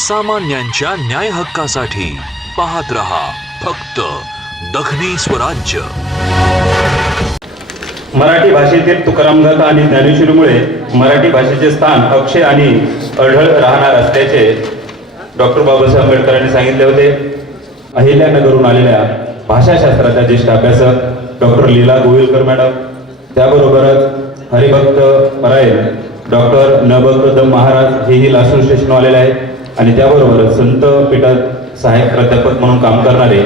सामान्यांच्या न्याय हक्कासाठी पाहत रहा फक्त दखनी स्वराज्य। मराठी भाषेतील तुकारामगाथा आणि ज्ञानेश्वरीमुळे मराठी भाषेचे स्थान अक्षय आणि अढळ राहणार असल्याचे डॉक्टर बाबासाहेब आंबेडकरांनी सांगितले होते। अहिल्यानगरहून आलेल्या भाषाशास्त्राच्या ज्येष्ठ अभ्यासक डॉक्टर लीला गोविलकर मॅडम, त्याबरोबरच हरिभक्त परायण डॉक्टर नबकदम महाराज हेही लासूर स्टेशन आलेले आहेत आणि त्याबरोबरच संत पीठात सहाय्यक प्राध्यापक म्हणून काम करणारे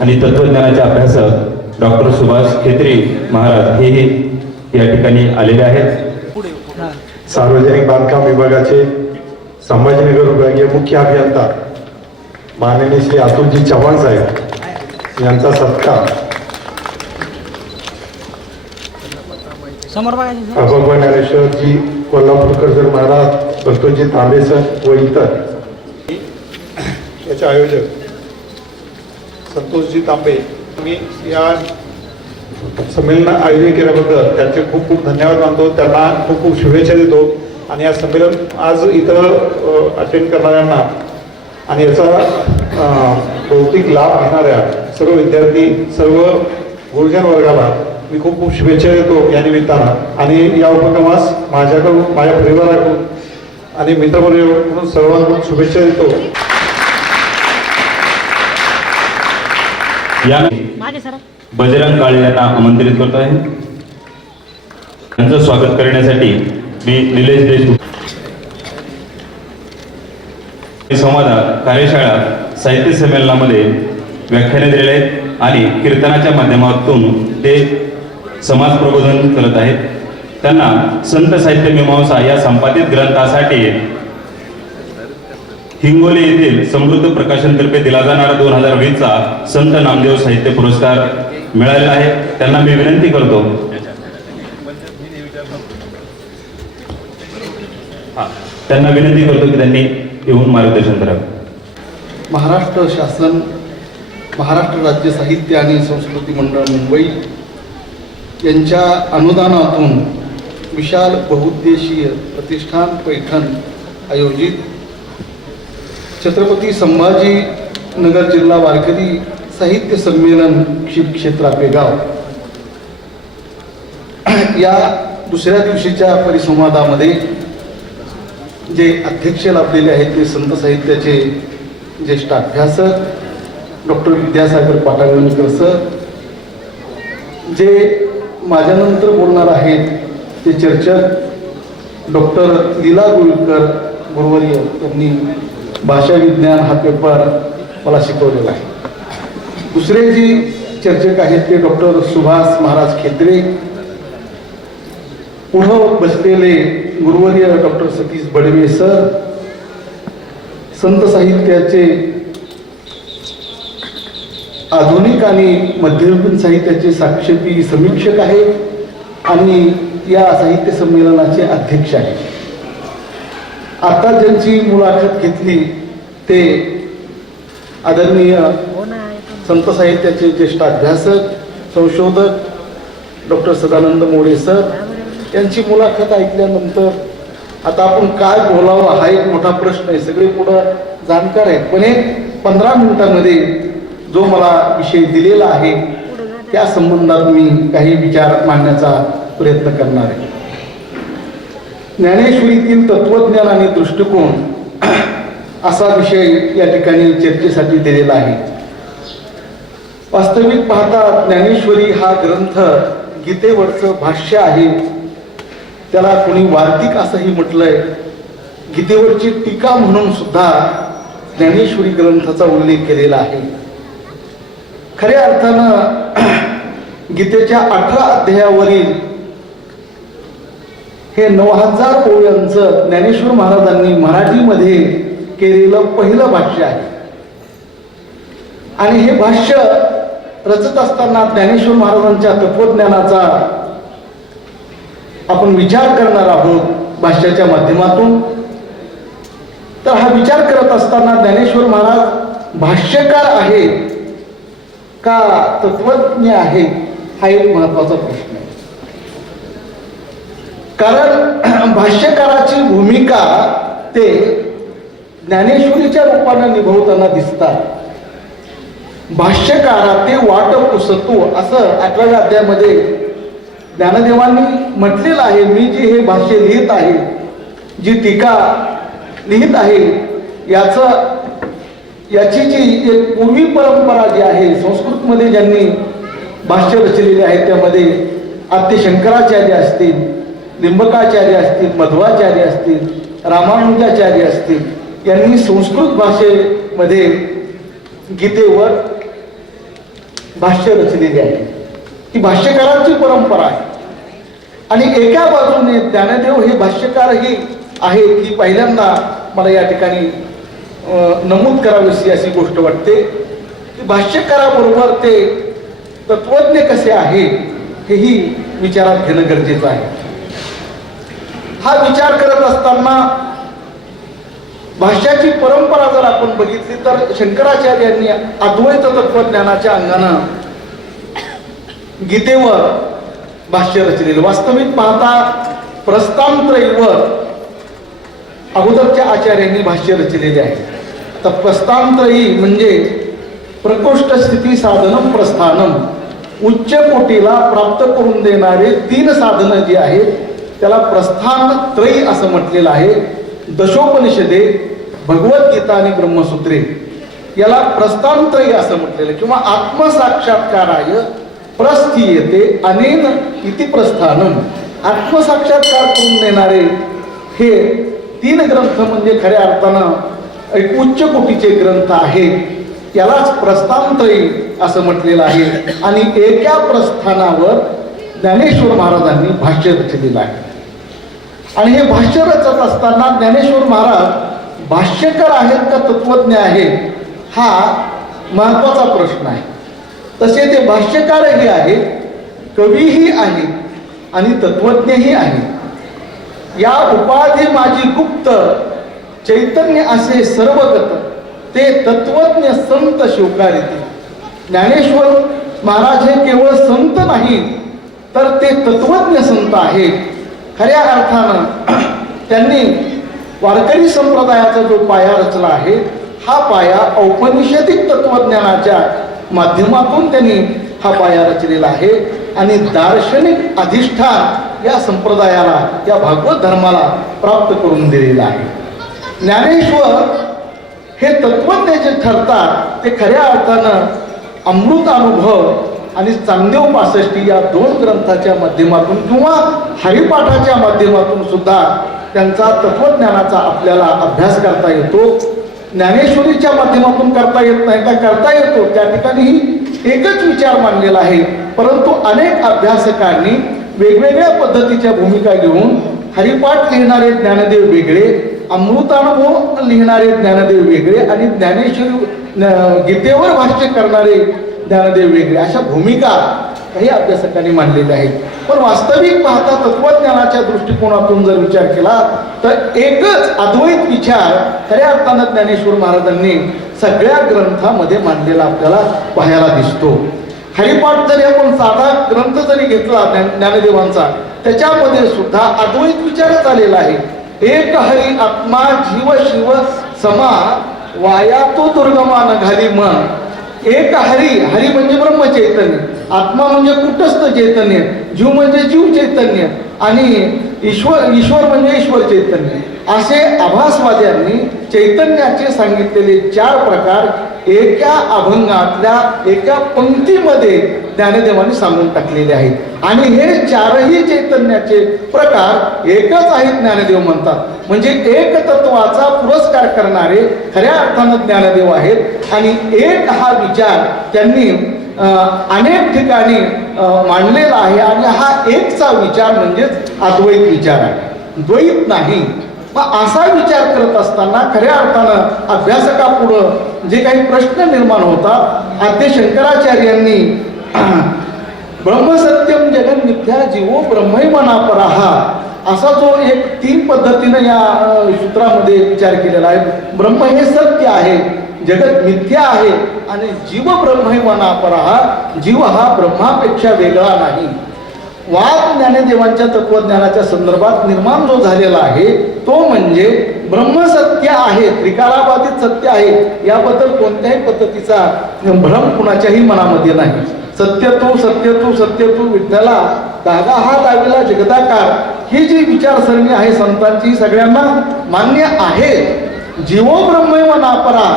आणि तत्वज्ञानाचे अभ्यासक डॉक्टर सुभाष खेत्री महाराज हेही या ठिकाणी आलेले आहेत। सार्वजनिक बांधकाम विभागाचे संभाजीनगर विभागीय मुख्य अभियंता माननीय श्री अतुलजी चव्हाण साहेब यांचा सत्कार अभंग ज्ञानेश्वरजी कोल्हापूरकर सर महाराज, संतोषजी तांबे सर व इतर याचे आयोजक संतोषजी तांबे, मी या संमेलन आयोजन केल्याबद्दल त्यांचे खूप खूप धन्यवाद मानतो, त्यांना खूप खूप शुभेच्छा देतो आणि या संमेलन आज इथं अटेंड करणाऱ्यांना आणि याचा भौतिक लाभ घेणाऱ्या सर्व विद्यार्थी, सर्व गुरुजन वर्गाला मी खूप खूप शुभेच्छा देतो या निमित्तानं। आणि या उपक्रमास माझ्याकडून, माझ्या परिवाराकडून आणि मित्रपरिवाराकडून सर्वांकडून शुभेच्छा देतो। या बजरंग काळे यांना आमंत्रित करतो आहे। त्यांचं स्वागत करण्यासाठी मी निलेश देशमुख संवादात कार्यशाळा साहित्य संमेलनामध्ये व्याख्याने दिलेले आहेत आणि कीर्तनाच्या माध्यमातून ते समाज प्रबोधन करत आहेत। त्यांना संत साहित्य मीमांसा या संपादित ग्रंथासाठी हिंगोली येथील समृद्ध प्रकाशनतर्फे दिला जाणारा 2020 चा संत नामदेव साहित्य पुरस्कार मिळालेला आहे। त्यांना मी विनंती करतो की त्यांनी येऊन मार्गदर्शन करावे। महाराष्ट्र शासन, महाराष्ट्र राज्य साहित्य आणि संस्कृती मंडळ मुंबई यांच्या अनुदानातून विशाल बहुउद्देशीय प्रतिष्ठान पैठण आयोजित छत्रपती संभाजी नगर जिल्हा वारकरी साहित्य संमेलन क्षेत्र आपेगाव या दुसऱ्या दिवशीच्या परिसंवादामध्ये जे अध्यक्ष लाभलेले आहेत ते संत साहित्याचे ज्येष्ठ अभ्यासक डॉक्टर विद्यासागर पाटाळकर सर, जे माझ्यानंतर बोलणार आहेत ते चर्चक डॉक्टर लीला गोविलकर गुरुवर्य, यांनी भाषा विज्ञान हा पेपर मला शिकवलेला आहे। दुसरे जी चर्चक आहेत ते डॉक्टर सुभाष महाराज खेत्रे, पुढं बसलेले गुरुवर्य डॉक्टर सतीश बडवे सर, संत साहित्याचे आधुनिक आणि मध्ययुगीन साहित्याचे साक्षेपी समीक्षक आहेत आणि या साहित्य संमेलनाचे अध्यक्ष आहेत। आता ज्यांची मुलाखत घेतली ते आदरणीय संत साहित्याचे ज्येष्ठ अभ्यासक संशोधक डॉक्टर सदानंद मोरे सर यांची मुलाखत ऐकल्यानंतर आता आपण काय बोलावं हा एक मोठा प्रश्न आहे। सगळे पुढं जाणकार आहेत, पण एक 15 मिनिटांमध्ये जो मला विषय दिलेला आहे त्या संबंधात मी काही विचार मांडण्याचा प्रयत्न करणार आहे। ज्ञानेश्वरीतील तत्वज्ञान आणि दृष्टिकोन असा विषय या ठिकाणी चर्चेसाठी दिलेला आहे। वास्तविक पाहता ज्ञानेश्वरी हा ग्रंथ गीतेवरचं भाष्य आहे। त्याला कोणी वार्तिक असंही म्हटलंय। गीतेवरची टीका म्हणून सुद्धा ज्ञानेश्वरी ग्रंथाचा उल्लेख केलेला आहे। खऱ्या अर्थानं गीतेच्या 18 अध्यायावरील हे 9000 ओव्यांचं ज्ञानेश्वर महाराजांनी मराठीमध्ये केलेलं पहिलं भाष्य आहे आणि हे भाष्य रचत असताना ज्ञानेश्वर महाराजांच्या तत्वज्ञानाचा आपण विचार करणार आहोत भाष्याच्या माध्यमातून। तर हा विचार करत असताना ज्ञानेश्वर महाराज भाष्यकार आहेत का तत्वज्ञ आहे हा एक महत्वाचा प्रश्न आहे। कारण भाष्यकाराची भूमिका ते ज्ञानेश्वरीच्या रूपानं निभवताना दिसतात. भाष्यकारा ते वाट पुसतो असं 11व्या अध्यायामध्ये ज्ञानदेवांनी म्हटलेलं आहे. मी जे हे भाष्य लिहित आहे, जी टीका लिहित आहे, याची जी एक पूर्वी परंपरा जी आहे संस्कृतमध्ये ज्यांनी भाष्य रचलेले आहे त्यामध्ये आद्य शंकराचार्य असतील, लिंबकाचार्य असतील, मध्वाचार्य असतील, रामानुजाचार्य असतील, यांनी संस्कृत भाषेमध्ये गीतेवर भाष्य रचलेले आहे. ही भाष्यकारांची परंपरा आहे. आणि एका बाजूने ज्ञानदेव हे भाष्यकारही आहेत ही पहिल्यांदा मला या ठिकाणी नमूद करावीशी अशी गोष्ट वाटते की भाष्यकाराबरोबर ते तत्वज्ञ कसे आहे हेही विचारात घेणं गरजेचं आहे. हा विचार करत असताना भाष्याची परंपरा जर आपण बघितली तर शंकराचार्यांनी अद्वैत तत्वज्ञानाच्या अंगानं गीतेवर भाष्य रचलेलं. वास्तविक पाहता प्रस्थानत्रयीवर अगोदरच्या आचार्यांनी भाष्य रचलेले आहे. तर प्रस्थानत्रयी म्हणजे प्रकोष्ठ स्थिती साधनम प्रस्थानम, उच्च कोटीला प्राप्त करून देणारे 3 साधनं जी आहेत त्याला प्रस्थानत्रयी असं म्हटलेलं आहे. दशोपनिषदे, भगवद्गीता आणि ब्रह्मसूत्रे याला प्रस्थानत्रयी असं म्हटलेलं आहे. किंवा आत्मसाक्षात्काराय प्रस्थीयते अनेन इति प्रस्थानम, आत्मसाक्षात्कार करून देणारे हे 3 ग्रंथ म्हणजे खऱ्या अर्थानं एक उच्च कोटीचे ग्रंथ आहेत. यालाच प्रस्थानत्रयी असं म्हटलेलं आहे. आणि एका प्रस्थानावर ज्ञानेश्वर महाराजांनी भाष्य रचलेलं आहे. आणि हे भाष्य रचत असताना ज्ञानेश्वर महाराज भाष्यकार आहेत का तत्वज्ञ आहेत हा महत्वाचा प्रश्न आहे. तसे ते भाष्यकारही आहेत, कवीही आहेत आणि तत्वज्ञही आहेत. या उपाधी माझी गुप्त चैतन्य असे सर्वगत ते तत्वज्ञ संत शिवकारिते. ज्ञानेश्वर महाराज हे केवळ संत नाही तर ते तत्वज्ञ संत आहेत. खऱ्या अर्थानं त्यांनी वारकरी संप्रदायाचा जो पाया रचला आहे हा पाया औपनिषदिक तत्वज्ञानाच्या माध्यमातून त्यांनी हा पाया रचलेला आहे. आणि दार्शनिक अधिष्ठान या संप्रदायाला, या भागवत धर्माला प्राप्त करून दिलेला आहे. ज्ञानेश्वर हे तत्वज्ञ जे ठरतात ते खऱ्या अर्थानं अमृत अनुभव आणि चांगदेव 65 या 2 ग्रंथाच्या माध्यमातून किंवा हरिपाठाच्या माध्यमातून सुद्धा त्यांचा तत्वज्ञानाचा आपल्याला अभ्यास करता येतो. ज्ञानेश्वरीच्या माध्यमातून करता येत नाही का? करता येतो. त्या ठिकाणीही एकच विचार मांडलेला आहे. परंतु अनेक अभ्यासकांनी वेगवेगळ्या पद्धतीच्या भूमिका घेऊन हरिपाठ लिहिणारे ज्ञानदेव वेगळे, अमृतानुभव लिहिणारे ज्ञानदेव वेगळे आणि ज्ञानेश्वरी गीतेवर भाष्य करणारे ज्ञानदेव वेगळे, अशा भूमिका काही अभ्यासकांनी मांडलेल्या आहेत. पण वास्तविक पाहता तत्वज्ञानाच्या दृष्टिकोनातून जर विचार केला तर एकच अद्वैत विचार खऱ्या अर्थानं ज्ञानेश्वर महाराजांनी सगळ्या ग्रंथामध्ये मांडलेला आपल्याला पाहायला दिसतो. हरिपाठ जरी आपण साधा ग्रंथ जरी घेतला ज्ञानदेवांचा, त्याच्यामध्ये सुद्धा अद्वैत विचारच आलेला आहे. एक हरी आत्मा जीव शिव समा वाया तो दुर्गमान घाली मन. एक हरी, हरी म्हणजे ब्रह्मचैतन्य, आत्मा म्हणजे कुटस्थ चैतन्य, जीव म्हणजे जीव चैतन्य आणि ईश्वर, ईश्वर म्हणजे ईश्वर चैतन्य. असे आभासवाद्यांनी चैतन्याचे सांगितलेले 4 प्रकार एका अभंगातल्या एका पंक्तीमध्ये ज्ञानदेवांनी सांगून टाकलेले आहेत. आणि हे 4ही चैतन्याचे प्रकार एकच आहेत ज्ञानदेव म्हणतात. म्हणजे एक तत्वाचा पुरस्कार करणारे खऱ्या अर्थानं ज्ञानदेव आहेत. आणि एक हा विचार त्यांनी अनेक ठिकाणी मांडलेला आहे. आणि हा एकचा विचार म्हणजेच अद्वैत विचार आहे, द्वैत नाही. मग असा विचार करत असताना खऱ्या अर्थानं अभ्यासकापुढं जे काही प्रश्न निर्माण होतात, आद्य शंकराचार्यांनी ब्रह्मसत्यम जगन मिथ्या जीवो ब्रह्मैमना पराहा असा जो एक 3 पद्धतीनं या सूत्रामध्ये विचार केलेला आहे. ब्रह्म हे सत्य आहे, जगत मिथ्या आहे आणि जीव ब्रह्मैमना पराहा, जीव हा ब्रह्मापेक्षा वेगळा नाही. वाद ज्ञानदेवांच्या तत्वज्ञानाच्या संदर्भात निर्माण जो झालेला आहे तो म्हणजे ब्रह्मसत्य आहे, त्रिकालाबाधित सत्य आहे, याबद्दल कोणत्याही पद्धतीचा भ्रम कुणाच्याही मनामध्ये नाही. सत्य तू सत्य तू सत्य तू विठ्ठला धागा हा दाविला जगदाकार, ही जी विचारसरणी आहे संतांची सगळ्यांना मान्य आहे. जीवो ब्रह्मैव नापरा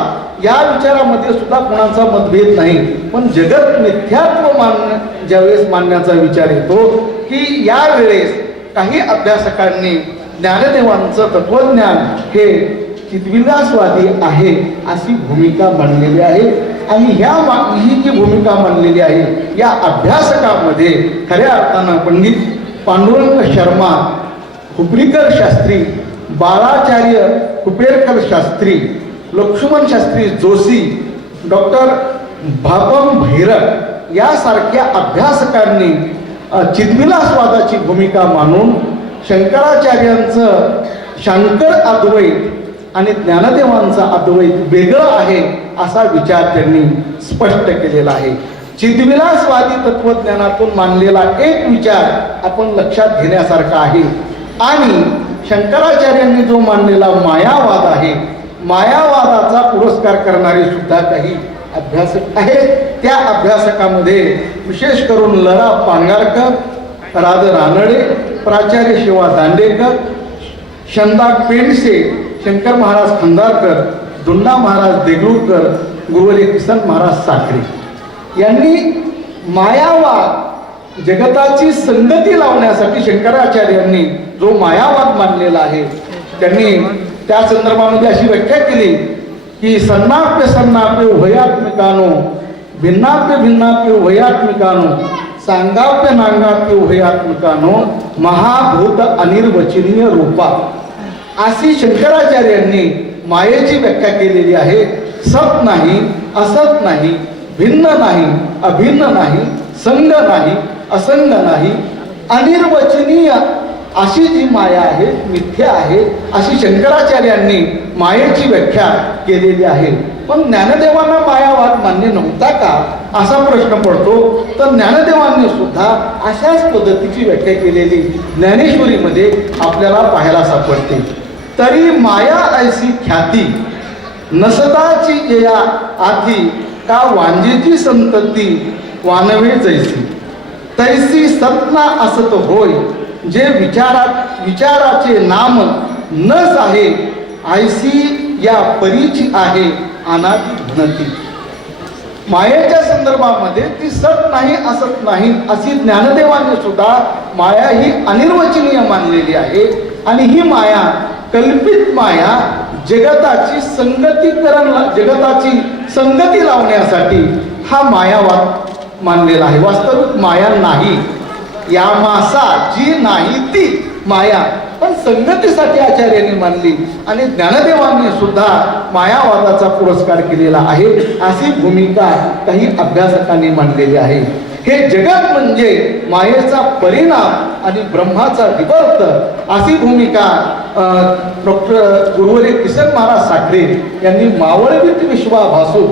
या विचारामध्ये सुद्धा कोणाचा मतभेद नाही. पण जगत मिथ्यात्व ज्यावेळेस मानण्याचा विचार येतो की यावेळेस काही अभ्यासकांनी ज्ञानदेवांचं तत्वज्ञान हे चिद्विलासवादी आहे अशी भूमिका मांडलेली आहे. आणि ही जी भूमिका मांडलेली आहे या अभ्यासकामध्ये खऱ्या अर्थानं पंडित पांडुरंग शर्मा, हुपरीकर शास्त्री, बाळाचार्य हुपेरकर शास्त्री, लक्ष्मण शास्त्री जोशी, डॉक्टर भापम भैरव यासारख्या अभ्यासकांनी चिद्विलासवादाची भूमिका मानून शंकराचार्यांचं शांकर अद्वैत आणि ज्ञानदेवांचा अद्वैत वेगळं आहे असा विचार त्यांनी स्पष्ट केलेला आहे. चिद्विलासवादी तत्वज्ञानातून मांडलेला एक विचार आपण लक्षात घेण्यासारखा आहे. आणि शंकराचार्यांनी जो मांडलेला मायावाद आहे, मायावादाचा पुरस्कार करणारे सुद्धा काही अभ्यासक आहेत. त्या अभ्यासकामध्ये विशेष करून लरा पांगारकर, राध रानडे, प्राचार्य शिवा दांडेकर, शंदा पेंडसे, शंकर महाराज खंदारकर, दुंडा महाराज देगलूरकर, गुरुवरे किसन महाराज साखरे यांनी मायावाद जगताची संगती लावण्यासाठी शंकराचार्यांनी जो मायावाद मानलेला आहे त्यांनी त्या संदर्भामध्ये अशी व्याख्या केली की सन्नाप्य सन्नाप्य उभयात्मिकानो, भिन्नाप्य भिन्नाप्य उभयात्मिकानो, सांगाप्य नांगाप्य उभयात्मिकानो, महाभूत अनिर्वचनीय रूपा अशी शंकराचार्यांनी मायेची व्याख्या केलेली आहे. सत नाही, असत नाही, भिन्न नाही, अभिन्न नाही, संग नाही, असंग नाही, अनिर्वचनीय अशी जी माया आहे, मिथ्या आहे अशी शंकराचार्यांनी मायेची व्याख्या केलेली आहे. पण ज्ञानदेवांना मायावाद मान्य नव्हता का असा प्रश्न पडतो. तर ज्ञानदेवांनी सुद्धा अशाच पद्धतीची व्याख्या केलेली ज्ञानेश्वरीमध्ये आपल्याला पाहायला सापडते. तरी माया ऐसी ख्याती नसताची जया आधी का वांजेची संतती वानवे जैसी, तैसी सतना असत होय जे विचाराचे नाम नस आहे, ऐसी या परीची आहे अनादी घनती. मायेच्या संदर्भामध्ये ती सत नाही, असत नाही अशी ज्ञानदेवांनी सुद्धा माया ही अनिर्वचनीय मानलेली आहे. आणि ही माया कल्पित माया जगताची संगती लावण्यासाठी हा मायावाद मानलेला आहे. वास्तविक माया नाही, या मासा जी नाही ती माया, पण संगतीसाठी आचार्यांनी मानली. आणि ज्ञानदेवांनी सुद्धा मायावादाचा पुरस्कार केलेला आहे अशी भूमिका काही अभ्यासकांनी मांडलेली आहे. हे जगत म्हणजे मायेचा परिणाम आणि ब्रह्माचा विवर्त अशी भूमिका डॉक्टर गुरुवरे किसन महाराज साखरे यांनी मावळवीत विश्वा भासू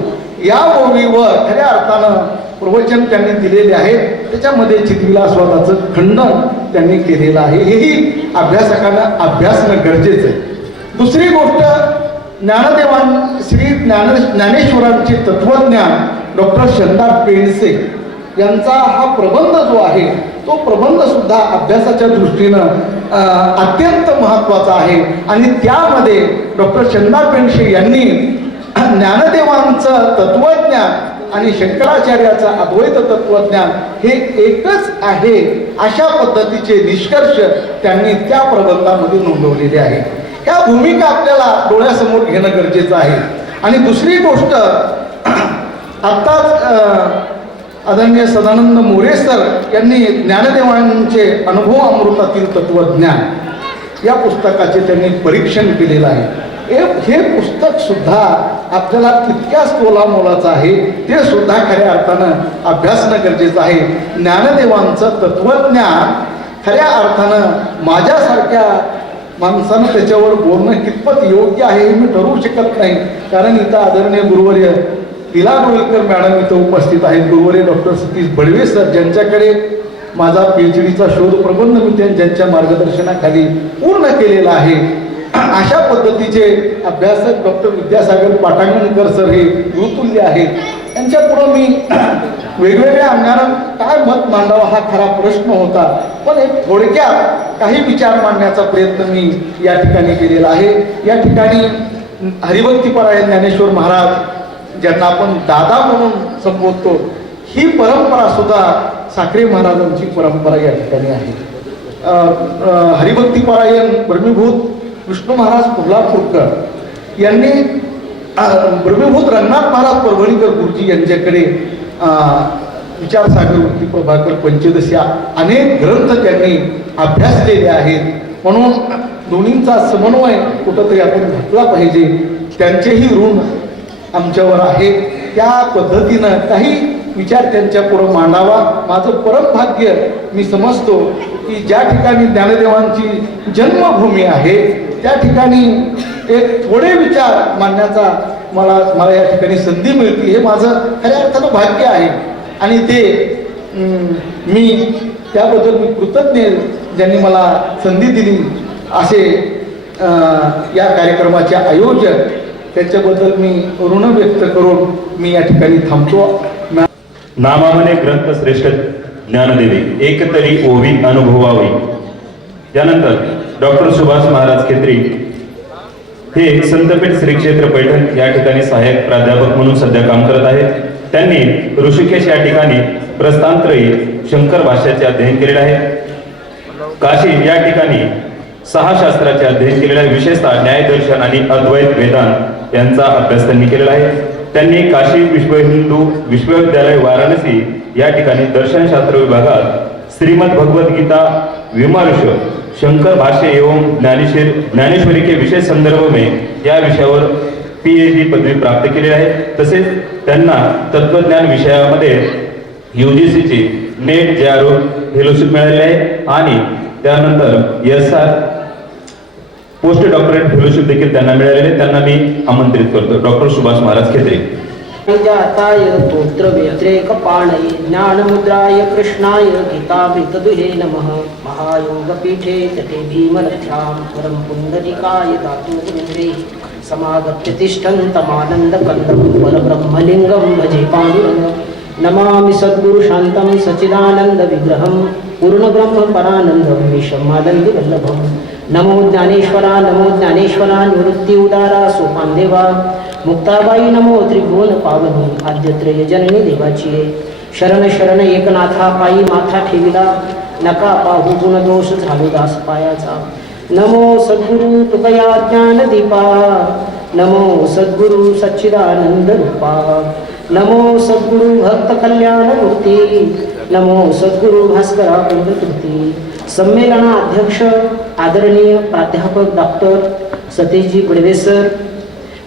या ओळीवर खऱ्या अर्थानं प्रवचन त्यांनी दिलेले आहे. त्याच्यामध्ये चिद्विलासवादाचं खंडन त्यांनी केलेलं आहे. हेही अभ्यासकांना अभ्यासणं गरजेचं आहे. दुसरी गोष्ट, ज्ञानेश्वरांचे तत्वज्ञान डॉक्टर शंदा पेंडसे यांचा हा प्रबंध जो आहे तो प्रबंध सुद्धा अभ्यासाच्या दृष्टीनं अत्यंत महत्त्वाचा आहे. आणि त्यामध्ये डॉक्टर शंदा पेंडसे यांनी ज्ञानदेवांचं तत्वज्ञान आणि शंकराचार्याचा अद्वैत तत्वज्ञान हे एकच आहे अशा पद्धतीचे निष्कर्ष त्यांनी त्या प्रबंधामध्ये नोंदवलेले आहे. ह्या भूमिका आपल्याला डोळ्यासमोर घेणं गरजेचं आहे. आणि दुसरी गोष्ट, आत्ताच आदरणीय सदानंद मोरे सर यांनी ज्ञानदेवांचे अनुभव अमृतातील तत्वज्ञान या पुस्तकाचे त्यांनी परीक्षण केलेलं आहे. हे पुस्तक सुद्धा आपल्याला तितक्याच तोलामोलाचं आहे. ते सुद्धा खऱ्या अर्थानं अभ्यासणं गरजेचं आहे. ज्ञानदेवांचं तत्वज्ञान खऱ्या अर्थानं माझ्यासारख्या माणसानं त्याच्यावर बोलणं कितपत योग्य आहे हे मी ठरवू शकत नाही. कारण इथं आदरणीय गुरुवर्य तिला डोळकर मॅडम इथं उपस्थित आहेत, गुरुवर्य डॉक्टर सतीश बडवे सर ज्यांच्याकडे माझा PhDचा शोध प्रबंध मी ज्यांच्या मार्गदर्शनाखाली पूर्ण केलेला आहे. अशा पद्धतीचे अभ्यासक डॉक्टर विद्यासागर पाटांगणकर सर हे गुरुतुल्य आहेत. त्यांच्या पुढं मी वेगवेगळ्या अंगानं काय मत मांडावा हा खरा प्रश्न होता, पण एक थोडक्यात काही विचार मांडण्याचा प्रयत्न मी या ठिकाणी केलेला आहे. या ठिकाणी हरिभक्तीपरायण ज्ञानेश्वर महाराज ज्यांना आपण दादा म्हणून संबोधतो, ही परंपरा सुद्धा साखरे महाराजांची परंपरा या ठिकाणी आहे. हरिभक्तीपरायण ब्रह्मीभूत विष्णू महाराज कोल्हापूरकर यांनी ब्रह्मीभूत रंगनाथ महाराज परभणीकर गुरुजी यांच्याकडे विचारसागर वृत्ती प्रभाकर पंचदशी अनेक ग्रंथ त्यांनी अभ्यासलेले आहेत. म्हणून दोन्हींचा समन्वय कुठंतरी आपण घातला पाहिजे. त्यांचेही ऋण आमच्यावर आहे. त्या पद्धतीनं काही विचार त्यांच्या पुढं मांडावा. माझं परम भाग्य मी समजतो की ज्या ठिकाणी ज्ञानदेवांची जन्मभूमी आहे त्या ठिकाणी एक थोडे विचार मांडण्याचा मला या ठिकाणी संधी मिळते. हे माझं खऱ्या अर्थानं भाग्य आहे आणि ते मी त्याबद्दल मी कृतज्ञ ज्यांनी मला संधी दिली असे या कार्यक्रमाचे आयोजक त्याच्याबद्दल मी ऋण व्यक्त करून मी या ठिकाणी थांबतो. नामामने ग्रंथ श्रेष्ठ ज्ञानदेवी एकतरी ओवी अनुभवावी. त्यानंतर डॉक्टर सुभाष महाराज खेत्री हे संतपेठ श्री क्षेत्र पैठण या ठिकाणी सहाय्यक प्राध्यापक म्हणून सध्या काम करत आहेत. त्यांनी ऋषिकेश या ठिकाणी प्रस्थानत्रयी शंकर भाष्याचे अध्ययन केलेले आहे. काशी या ठिकाणी 6 शास्त्राचे अध्ययन केलेले आहे. विशेषतः न्यायदर्शन आणि अद्वैत वेदांत यांचा अभ्यास त्यांनी केलेला आहे. त्यांनी काशी विश्व हिंदू विश्वविद्यालय वाराणसी या ठिकाणी दर्शनशास्त्र विभागात श्रीमद भगवद गीता विमर्श शंकर भाष्य एवं ज्ञानेश्वरी के विषय संदर्भ में या विषयावर PhD पदवी प्राप्त केली आहे. तसेच त्यांना तत्वज्ञान विषयामध्ये UGCची नेट JRO फेलोशिप मिळालेली आहे आणि त्यानंतर SR पोस्ट डॉक्टरेट फेलोशिप देखील त्यांना मिळालेले. त्यांना मी आमंत्रित करतो. डॉक्टर सुभाष महाराज खेत्री. जाताय तोत्र व्यतिरेक पाणये ज्ञानमुद्राय कृष्णाय गीतामृतदुहे नमः. महायोगपीठे तटे भीमरथ्यां परं पुण्डरीकाय दातुर्विन्द्रे समागत्य तिष्ठन्तमानन्दकन्दं परब्रह्मलिङ्गं भजे पाण्डुरङ्गं. नमामि सद्गुरुशान्तं सच्चिदानन्दविग्रहं पूर्णब्रह्म परानन्दं विषमानन्दवल्लभं. नमो ज्ञानेश्वरा निवृत्ति उदारा सोपानदेवा. मुक्ताबाई नमो त्रिभुवन पावनी आद्यत्रय जननी देवाची. शरण शरण एकनाथा पायी माथा ठेविला नका पाहू गुण दोष झालो दास पायाचा. नमो सद्गुरु तुकया ज्ञानदीपा. नमो सद्गुरु सच्चिदानंद रूपा. नमो सद्गुरु भक्त कल्याण मूर्ती. नमो सद्गुरु भास्करा पुण्यकृती. संमेलनाध्यक्ष आदरणीय प्राध्यापक डॉक्टर सतीशजी बडवे सर.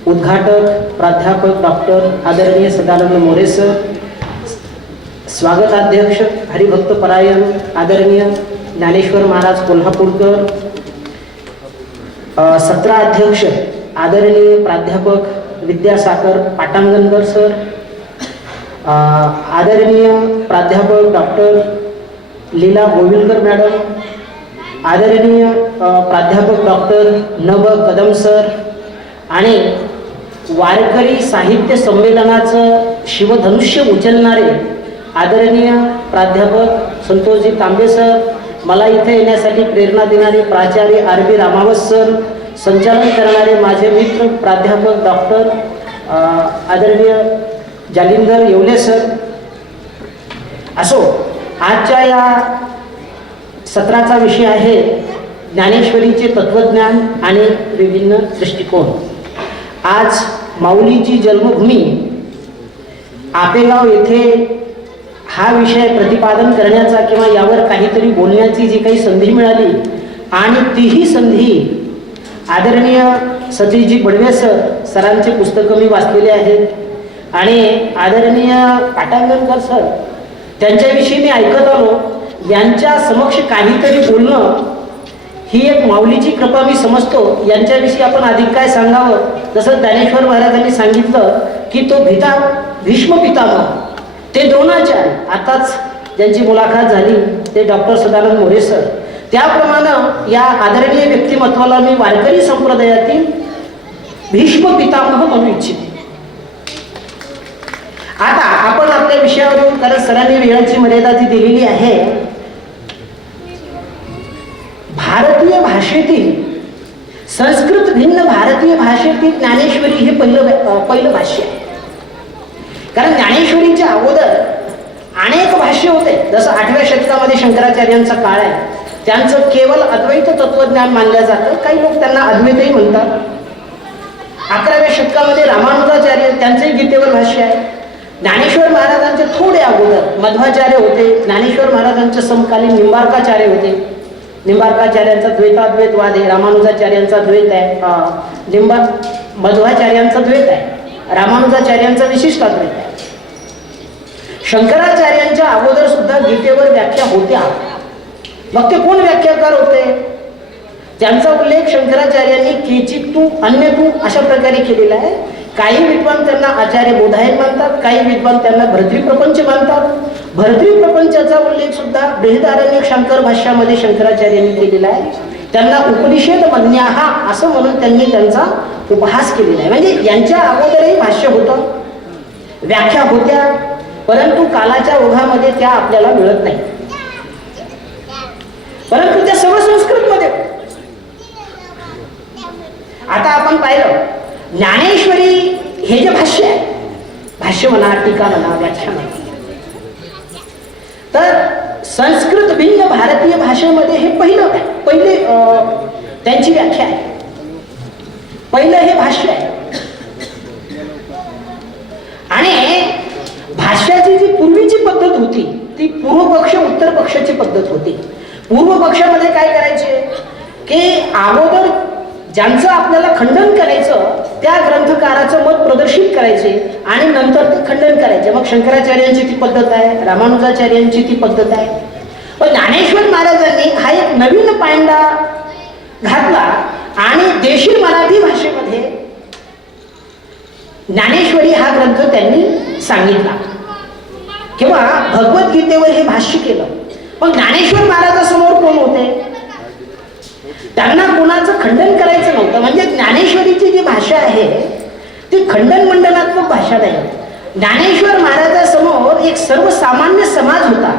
उद्घाटक प्राध्यापक डॉक्टर आदरणीय सदानंद मोरे सर. स्वागताध्यक्ष हरिभक्त परायण आदरणीय ज्ञानेश्वर महाराज कोल्हापूरकर. सत्राध्यक्ष आदरणीय प्राध्यापक विद्यासागर पाटांगणकर सर. आदरणीय प्राध्यापक डॉक्टर लीला गोविलकर मॅडम. आदरणीय प्राध्यापक डॉक्टर नभ कदम सर आणि वारकरी साहित्य संमेलनाचं शिवधनुष्य उचलणारे आदरणीय प्राध्यापक संतोषजी तांबे सर. मला इथे येण्यासाठी प्रेरणा देणारे प्राचार्य RB रामावत सर. संचालन करणारे माझे मित्र प्राध्यापक डॉक्टर आदरणीय जालिंदर येवले सर. असो, आजच्या या सत्राचा विषय आहे ज्ञानेश्वरीचे तत्वज्ञान आणि विभिन्न दृष्टिकोन. आज माऊलीची जन्मभूमी आपेगाव येथे हा विषय प्रतिपादन करण्याचा किंवा यावर काहीतरी बोलण्याची जी काही संधी मिळाली आणि तीही संधी आदरणीय सतीशजी बडवे सरांचे पुस्तकं मी वाचलेले आहेत आणि आदरणीय पाटांगणकर सर त्यांच्याविषयी मी ऐकत आलो. यांच्या समक्ष काहीतरी बोलणं ही एक माऊलीची कृपा मी समजतो. यांच्याविषयी आपण अधिक काय सांगावं. जसं ज्ञानेश्वर महाराजांनी सांगितलं की तो भीष्म पितामह ते द्रोणाचार्य. आताच ज्यांची मुलाखत झाली ते डॉक्टर सदानंद मोरे सर, त्याप्रमाणे या आदरणीय व्यक्तिमत्वाला मी वारकरी संप्रदायातील भीष्म पितामह म्हणू इच्छिते. आता आपण आपल्या विषयावर येऊन, कारण सरांनी वेळाची मर्यादा जी दिलेली आहे, भारतीय भाषेतील संस्कृत भिन्न भारतीय भाषेतील ज्ञानेश्वरी हे पहिलं भाष्य आहे. कारण ज्ञानेश्वरीच्या अगोदर अनेक भाष्य होते. जसं 8व्या शतकामध्ये शंकराचार्यांचा काळ आहे, त्यांचं केवळ अद्वैत तत्वज्ञान मानलं जातं. काही लोक त्यांना अद्वैतही म्हणतात. 11व्या शतकामध्ये रामानुजाचार्य, त्यांचे गीतेवर भाष्य आहे. ज्ञानेश्वर महाराजांचे थोडे अगोदर मध्वाचार्य होते. ज्ञानेश्वर महाराजांचे समकालीन निंबार्काचार्य होते. निंबार्काचार्यांचा द्वैताद्वैतवाद आहे, रामानुजाचार्यांचा द्वैत आहे, मध्वाचार्यांचा द्वैत आहे, रामानुजाचार्यांचा विशिष्टाद्वैत आहे. शंकराचार्यांच्या अगोदर सुद्धा गीतेवर व्याख्या होत्या. मग ते कोण व्याख्याकार होते? त्यांचा उल्लेख शंकराचार्यांनी केचित तू अन्य तू अशा प्रकारे केलेला आहे. काही विद्वान त्यांना आचार्य बोधायन मानतात, काही विद्वान त्यांना भर्तृ प्रपंच मानतात. भर्तृ प्रपंचाचा उल्लेख सुद्धा बृहदारण्यक शंकर भाष्यामध्ये शंकराचार्यांनी केलेला आहे. त्यांना उपनिषद मन्याहा असं म्हणून त्यांनी त्यांचा उपहास केलेला आहे. म्हणजे यांच्या अगोदरही भाष्य होतं, व्याख्या होत्या, परंतु कालाच्या ओघामध्ये त्या आपल्याला मिळत नाही. परंतु त्या सर्व संस्कृतमध्ये. आता आपण पाहिलं ज्ञानेश्वरी हे जे भाष्य आहे, भाष्य म्हणा, टीका म्हणा, व्याख्या म्हणा, तर संस्कृत भिन्न भारतीय भाषेमध्ये हे पहिले त्यांची व्याख्या आहे, पहिलं हे भाष्य आहे. आणि भाष्याची जी पूर्वीची पद्धत होती ती पूर्व पक्ष उत्तर पक्षाची पद्धत होती. पूर्व पक्षामध्ये काय करायचे की अगोदर ज्यांचं आपल्याला खंडन करायचं त्या ग्रंथकाराचं मत प्रदर्शित करायचे आणि नंतर ते खंडन करायचे. मग शंकराचार्यांची ती पद्धत आहे, रामानुजाचार्यांची ती पद्धत आहे. पण ज्ञानेश्वर महाराजांनी हा एक नवीन पायंडा घातला आणि देशी मराठी भाषेमध्ये ज्ञानेश्वरी हा ग्रंथ त्यांनी सांगितला किंवा भगवद्गीतेवर हे भाष्य केलं. पण ज्ञानेश्वर महाराजांसमोर कोण होते? त्यांना कोणाचं खंडन करायचं नव्हतं. म्हणजे ज्ञानेश्वरीची जी भाषा आहे ती खंडन मंडनात्मक भाषा नाही. ज्ञानेश्वर महाराजांसमोर एक सर्वसामान्य समाज होता.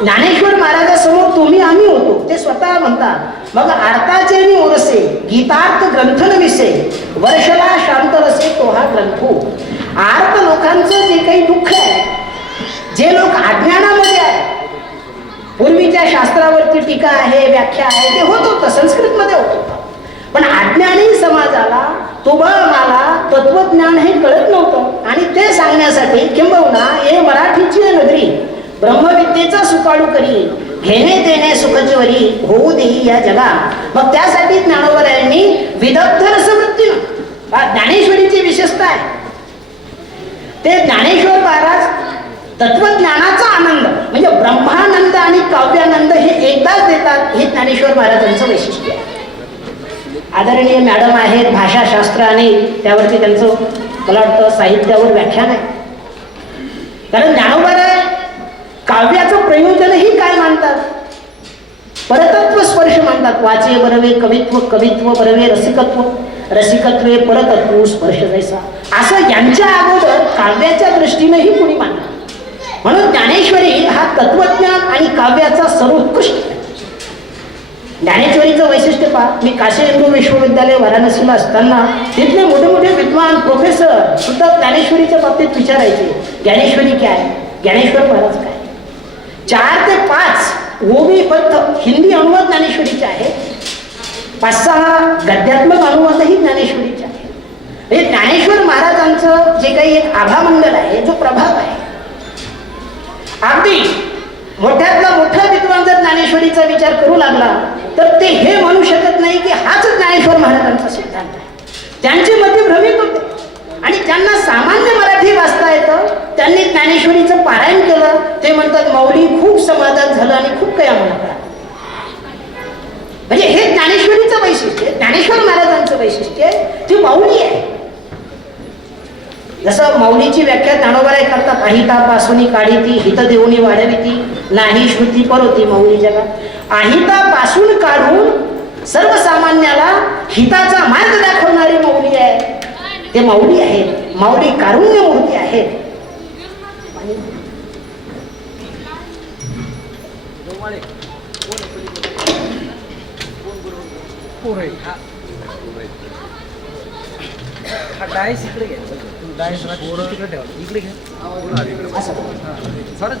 ज्ञानेश्वर महाराजांसमोर तुम्ही आम्ही होतो, ते स्वतः म्हणतात. मग अर्थाचे नि ओरसे गीतार्थ ग्रंथन विषय वर्षला शांत रसे तो हा ग्रंथो. आर्थ लोकांचं जे काही दुःख आहे, जे लोक अज्ञानामध्ये आहे, पूर्वीच्या शास्त्रावरती टीका आहे, व्याख्या आहे, ते होत होतं, संस्कृतमध्ये होत होतं. पण अज्ञानी समाजाला तुबामाला तत्वज्ञान हे कळत नव्हतं आणि ते सांगण्यासाठी किंबहुना हे मराठीची नगरी ब्रह्मविद्येचा सुकाळू करी घेणे देणे सुखचवरी होऊ देई या जगा. मग त्यासाठी ज्ञानोबरायांनी विदग्ध रसवृत्तीनं, ज्ञानेश्वरीची विशेषता आहे, ते ज्ञानेश्वर महाराज तत्वज्ञानाचा आनंद म्हणजे ब्रह्मानंद आणि काव्यानंद हे एकदाच देतात. हे ज्ञानेश्वर महाराजांचं वैशिष्ट्य आहे. आदरणीय मॅडम आहेत भाषाशास्त्र आणि त्यावरती त्यांचं मला वाटतं साहित्यावर व्याख्यान आहे. कारण ज्ञानोबराय काव्याचं प्रयोजनही काय मानतात? परतत्व स्पर्श मानतात. वाचे बरवे कवित्व, कवित्व बरवे रसिकत्व, रसिकत्वे परतत्व स्पर्श जैसा, असं यांच्या अगोदर काव्याच्या दृष्टीनेही कुणी मानतात. म्हणून ज्ञानेश्वरी हा तत्वज्ञान आणि काव्याचा सर्वोत्कृष्ट. ज्ञानेश्वरीचं वैशिष्ट्य पहा. मी काशी हिंदू विश्वविद्यालय वाराणसीला असताना तिथले मोठे मोठे विद्वान प्रोफेसर सुद्धा ज्ञानेश्वरीच्या बाबतीत विचारायचे, ज्ञानेश्वरी काय, ज्ञानेश्वर महाराज काय. 4 ते 5 ओवीबद्ध हिंदी अनुवाद ज्ञानेश्वरीचे आहे. 5-6 गद्यात्मक अनुवादही ज्ञानेश्वरीचे आहे. म्हणजे ज्ञानेश्वर महाराजांचं जे काही एक आभामंडल आहे, जो प्रभाव आहे, अगदी मोठ्यातला मोठा विद्वान जर ज्ञानेश्वरीचा विचार करू लागला तर ते हे म्हणू शकत नाही की हाच ज्ञानेश्वर महाराजांचा सिद्धांत आहे. त्यांचे मते भ्रमित होते आणि ज्यांना सामान्य मराठी वाचता येतं त्यांनी ज्ञानेश्वरीचं पारायण केलं. ते म्हणतात माऊली खूप समाधान झालं आणि खूप काही आम्हाला कळालं. म्हणजे हे ज्ञानेश्वरीचं वैशिष्ट्य, ज्ञानेश्वर महाराजांचं वैशिष्ट्य, ती माऊली आहे. जसं माऊलीची व्याख्या ज्ञानोबाराय करतात, अहिता पासून काढीती हित देऊनी वाढविती नाही श्रुती परोती माऊली जगात. अहिता पासून काढून सर्वसामान्याला हिताचा मार्ग दाखवणारी माऊली आहे. ते माऊली आहेत, माऊली कारुण्य मूर्ती आहेत. डायस इकडे घ्या, डायस तिकडे ठेवा, इकडे घ्या असं सरच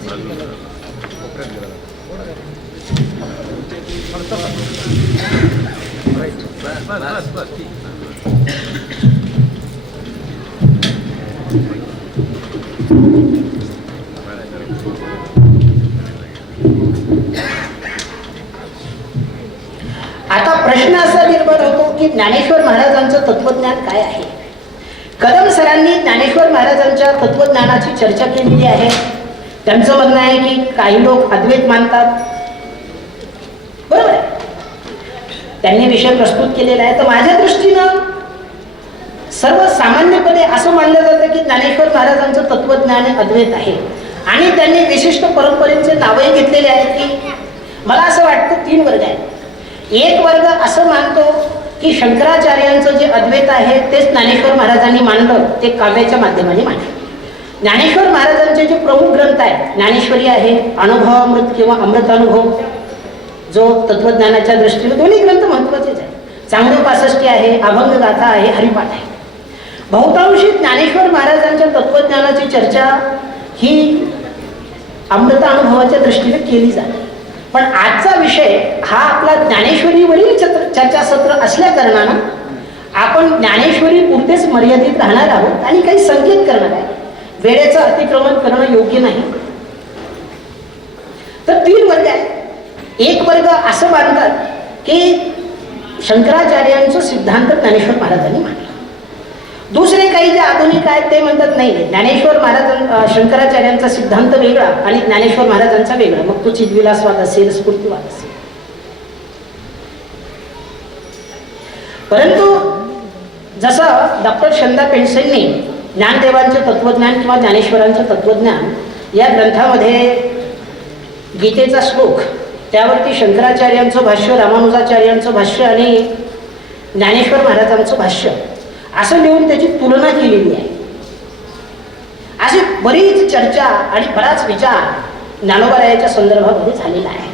आता प्रश्न असा निर्माण होतो की ज्ञानेश्वर महाराजांचं तत्वज्ञान काय आहे. कदम सरांनी ज्ञानेश्वर महाराजांच्या तत्वज्ञानाची चर्चा केलेली आहे. त्यांचं म्हणणं आहे की काही लोक अद्वैत मानतात, बरोबर आहे, त्यांनी विषय प्रस्तुत केलेला आहे. तर माझ्या दृष्टीनं सर्वसामान्यपणे असं मानलं जातं की ज्ञानेश्वर महाराजांचं तत्वज्ञान अद्वैत आहे. आणि त्यांनी विशिष्ट परंपरेचे नावही घेतलेले आहे. की मला असं वाटतं 3 वर्ग आहेत. एक वर्ग असं मानतो की शंकराचार्यांचं जे अद्वैत आहे तेच ज्ञानेश्वर महाराजांनी मांडलं, ते काव्याच्या माध्यमाने मांडलं. ज्ञानेश्वर महाराजांचे जे प्रमुख ग्रंथ आहेत, ज्ञानेश्वरी आहे, अनुभवामृत किंवा अमृतानुभव, जो तत्वज्ञानाच्या दृष्टीने दोन्ही ग्रंथ महत्त्वाचेच आहेत. चांगदेव पासष्टी आहे, अभंग गाथा आहे, हरिपाठ आहे. बहुतांशी ज्ञानेश्वर महाराजांच्या तत्वज्ञानाची चर्चा ही अमृतानुभवाच्या दृष्टीने केली जाते. पण आजचा विषय हा आपला ज्ञानेश्वरीवरील चर्चासत्र असल्या कारणानं आपण ज्ञानेश्वरी पुरतेच मर्यादित राहणार आहोत आणि काही संकेत करणार आहे. वेळेचं अतिक्रमण करणं योग्य नाही. तर 3 वर्ग आहेत. एक वर्ग असं मानतात की शंकराचार्यांचं सिद्धांत ज्ञानेश्वर महाराजांनी मांडला. दुसरे काही जे आधुनिक आहेत ते म्हणतात नाही, ज्ञानेश्वर महाराज शंकराचार्यांचा सिद्धांत वेगळा आणि ज्ञानेश्वर महाराजांचा वेगळा. मग तो चिद्विलासवाद असेल, स्फूर्तिवाद असेल. परंतु जसं डॉक्टर शंदा पेंडसेंनी ज्ञानदेवांचे तत्वज्ञान किंवा ज्ञानेश्वरांचं तत्वज्ञान या ग्रंथामध्ये गीतेचा श्लोक, त्यावरती शंकराचार्यांचं भाष्य, रामानुजाचार्यांचं भाष्य आणि ज्ञानेश्वर महाराजांचं भाष्य असं लिहून त्याची तुलना केलेली आहे. अशी बरीच चर्चा आणि बराच विचार ज्ञानोबारायाच्या संदर्भामध्ये झालेला आहे.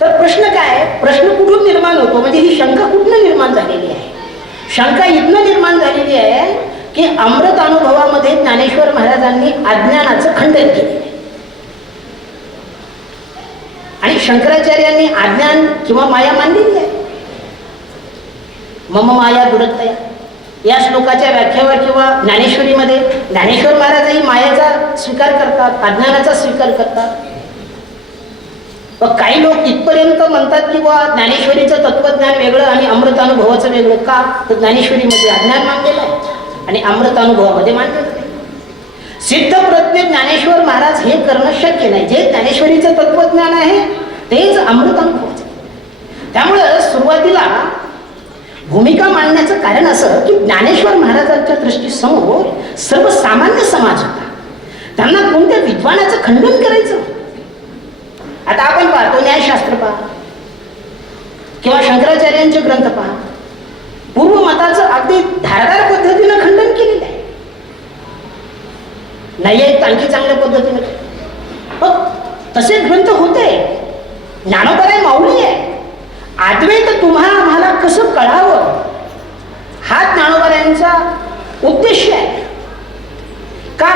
तर प्रश्न काय, प्रश्न कुठून निर्माण होतो, म्हणजे ही शंका कुठून निर्माण झालेली आहे. शंका इथनं निर्माण झालेली आहे की अमृत अनुभवामध्ये ज्ञानेश्वर महाराजांनी अज्ञानाचं खंडन केलेलं आहे आणि शंकराचार्यांनी अज्ञान किंवा माया मांडलेली आहे. मम माया दुरत्तया या श्लोकाच्या व्याख्यावर किंवा ज्ञानेश्वरीमध्ये ज्ञानेश्वर महाराजही मायाचा स्वीकार करतात, अज्ञानाचा स्वीकार करतात. काही लोक इथपर्यंत म्हणतात की ज्ञानेश्वरीचं तत्वज्ञान वेगळं आणि अमृतानुभवाचं वेगळं. का, तर ज्ञानेश्वरीमध्ये अज्ञान मांडलेलं आहे आणि अमृतानुभवामध्ये मांडलेलं आहे. सिद्ध प्रज्ञ ज्ञानेश्वर महाराज हे करणं शक्य नाही. जे ज्ञानेश्वरीचं तत्वज्ञान आहे तेच अमृतानुभवाचं. त्यामुळं सुरुवातीला भूमिका मांडण्याचं कारण असं की ज्ञानेश्वर महाराजांच्या दृष्टीसमोर सर्वसामान्य समाज होता. त्यांना कोणत्या विद्वानाचं खंडन करायचं. आता आपण पाहतो न्यायशास्त्र पहा किंवा शंकराचार्यांचे ग्रंथ पहा, पूर्व मताचं अगदी धारदार पद्धतीनं खंडन केलेलं आहे. नाही आहेत आणखी चांगल्या पद्धतीनं. तसे ग्रंथ होते. ज्ञानोबाराय माऊली आहे. अद्वैत तुम्हाला आम्हाला कसं कळावं हा ज्ञानोबारायांचा उद्देश आहे. का,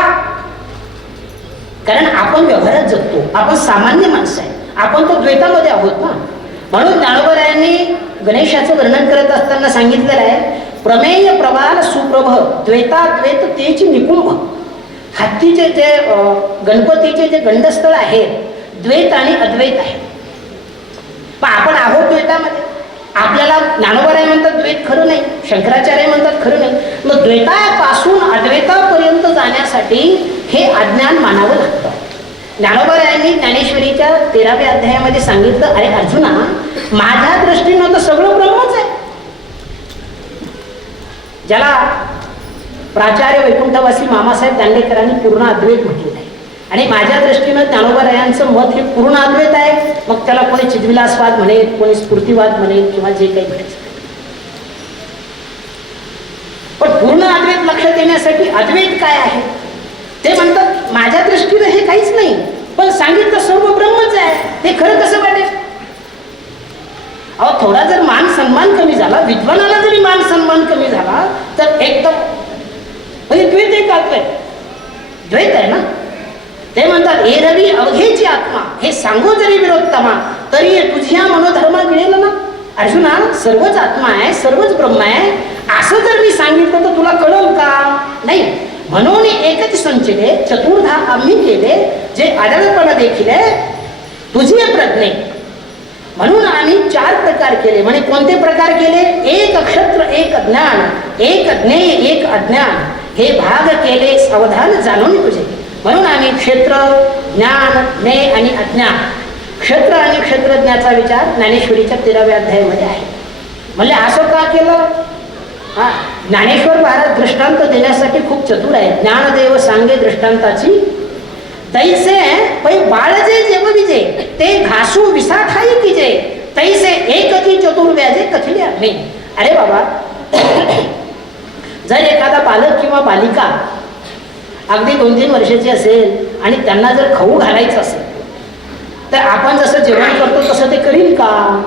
कारण आपण व्यवहारात जगतो, आपण सामान्य माणसं आहे, आपण तो द्वैतामध्ये आहोत ना. म्हणून ज्ञानोबारायांनी गणेशाचं वर्णन करत असताना सांगितलेलं आहे, प्रमेय प्रबाल सुप्रभ द्वैताद्वैत तेची निकुंभ. हत्तीचे जे गणपतीचे जे गंडस्थळ आहेत द्वैत आणि अद्वैत आहे. पण आपण आहोत द्वैतामध्ये. आपल्याला ज्ञानोबाराय म्हणतात द्वैत खरं नाही, शंकराचार्य म्हणतात खरं नाही. मग द्वैतापासून अद्वैतापर्यंत जाण्यासाठी हे अज्ञान मानावं लागतं. ज्ञानोबारायांनी ज्ञानेश्वरीच्या 13व्या अध्यायामध्ये सांगितलं, अरे अर्जुना, माझ्या दृष्टीनं तर सगळं ब्रह्मच आहे. ज्याला प्राचार्य वैकुंठवासी मामासाहेब दांडेकरांनी पूर्ण अद्वैत म्हटलेलं आहे. आणि माझ्या दृष्टीनं ज्ञानोबारायांचं मत हे पूर्ण अद्वैत आहे. मग त्याला कोणी चिद्विलासवाद म्हणेल, कोणी स्फूर्तिवाद म्हणेल किंवा जे काही म्हणायचं. पण पूर्ण अद्वैत लक्षात येण्यासाठी अद्वैत काय आहे ते म्हणतात, माझ्या दृष्टीनं हे काहीच नाही, पण सांगितलं सर्व ब्रह्मच आहे. हे खरं कसं वाटेल? अहो, थोडा जर मान सन्मान कमी झाला, विद्वानाला जरी मान सन्मान कमी झाला तर एकदम म्हणजे द्वैत एक अद्वैत द्वैत आहे ना. ते म्हणतात ए रवी अवघेची आत्मा, हे सांगो जरी विरोधतमा तरी तुझ्या मनोधर्मा मिळेल ना. अर्जुना, सर्वच आत्मा आहे, सर्वच ब्रह्म आहे, असं जर मी सांगितलं तर तुला कळलं का? नाही. म्हणून एकच संचिले चतुर्धा आम्ही केले, जे आढळपणा देखील तुझे प्रज्ञे. म्हणून आम्ही 4 प्रकार केले. म्हणे कोणते प्रकार केले? एक क्षत्र, एक ज्ञान, एक ज्ञेय, एक अज्ञान, हे भाग केले सावधान जाणून तुझे. म्हणून आम्ही क्षेत्र, ज्ञान, ज्ञेय आणि अज्ञान, क्षेत्र आणि क्षेत्रज्ञाचा विचार ज्ञानेश्वरीच्या 13व्या अध्यायामध्ये आहे. म्हणजे असं का केलं? हा, ज्ञानेश्वर महाराज दृष्टांत देण्यासाठी खूप चतुर आहे. ज्ञानदेव सांगे दृष्टांताची तैसे पै बाळ जे जेव विजे, ते घासू विसाठाई किजे, तैसे एकची चतुर्व्याजे कथिले आम्ही. अरे बाबा, जर एखादा बालक किंवा बालिका अगदी 2-3 वर्षाची असेल आणि त्यांना जर खाऊ घालायचं असेल तर आपण जसं जेवण करतो तसं ते करील का?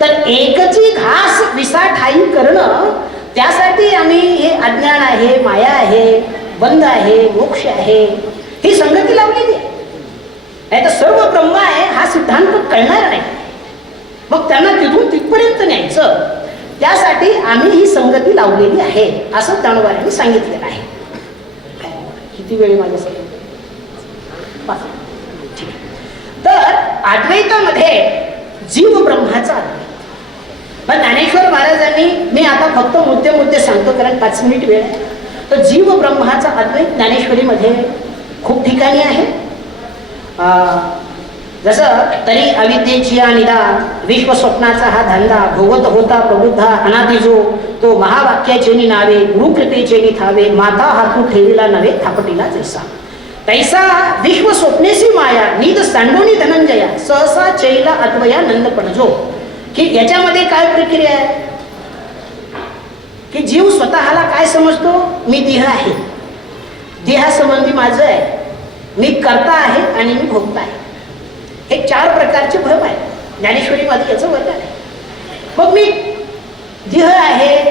तर एकची घास विसाठाई करणं, त्यासाठी आम्ही हे अज्ञान आहे, माया आहे, बंध आहे, मोक्ष आहे, ही संगती लावलेली आहे. नाही तर सर्व ब्रह्म आहे हा सिद्धांत कळणार नाही. मग त्यांना तिथून तिथपर्यंत न्यायचं, त्यासाठी आम्ही ही संगती लावलेली आहे, असं ज्ञानोबारांनी सांगितलेलं आहे. किती वेळ माझ्यासाठी? तर अद्वैतामध्ये जीव ब्रह्माचा अद्वैत. पण ज्ञानेश्वर महाराजांनी, मी आता फक्त मुद्दे सांगतो कारण 5 मिनिट वेळ आहे, तर जीव ब्रह्माचा अद्वैत ज्ञानेश्वरीमध्ये खूप ठिकाणी आहे. जसं तरी अविद्येची निदान, विश्व स्वप्नाचा हा धंदा, भोगत होता प्रबुद्धा अनादि जो, तो महावाक्याचे नावे, गुरुकृपेचे थावे, माता हातू ठेविला नव्हे थापटीला जैसा. तैसा विश्व स्वप्नेसी माया, नीद सांडोनी धनंजया, सहसा चैला अद्वया नंद पणजो. की याच्यामध्ये काय प्रक्रिया आहे? की जीव स्वतःला काय समजतो? मी देह आहे, देहासंबंधी माझं आहे, मी करता आहे आणि मी भोगता आहे. हे 4 प्रकारचे भ्रम आहे. ज्ञानेश्वरीमध्ये याचं वर्णन आहे. मग मी देह आहे,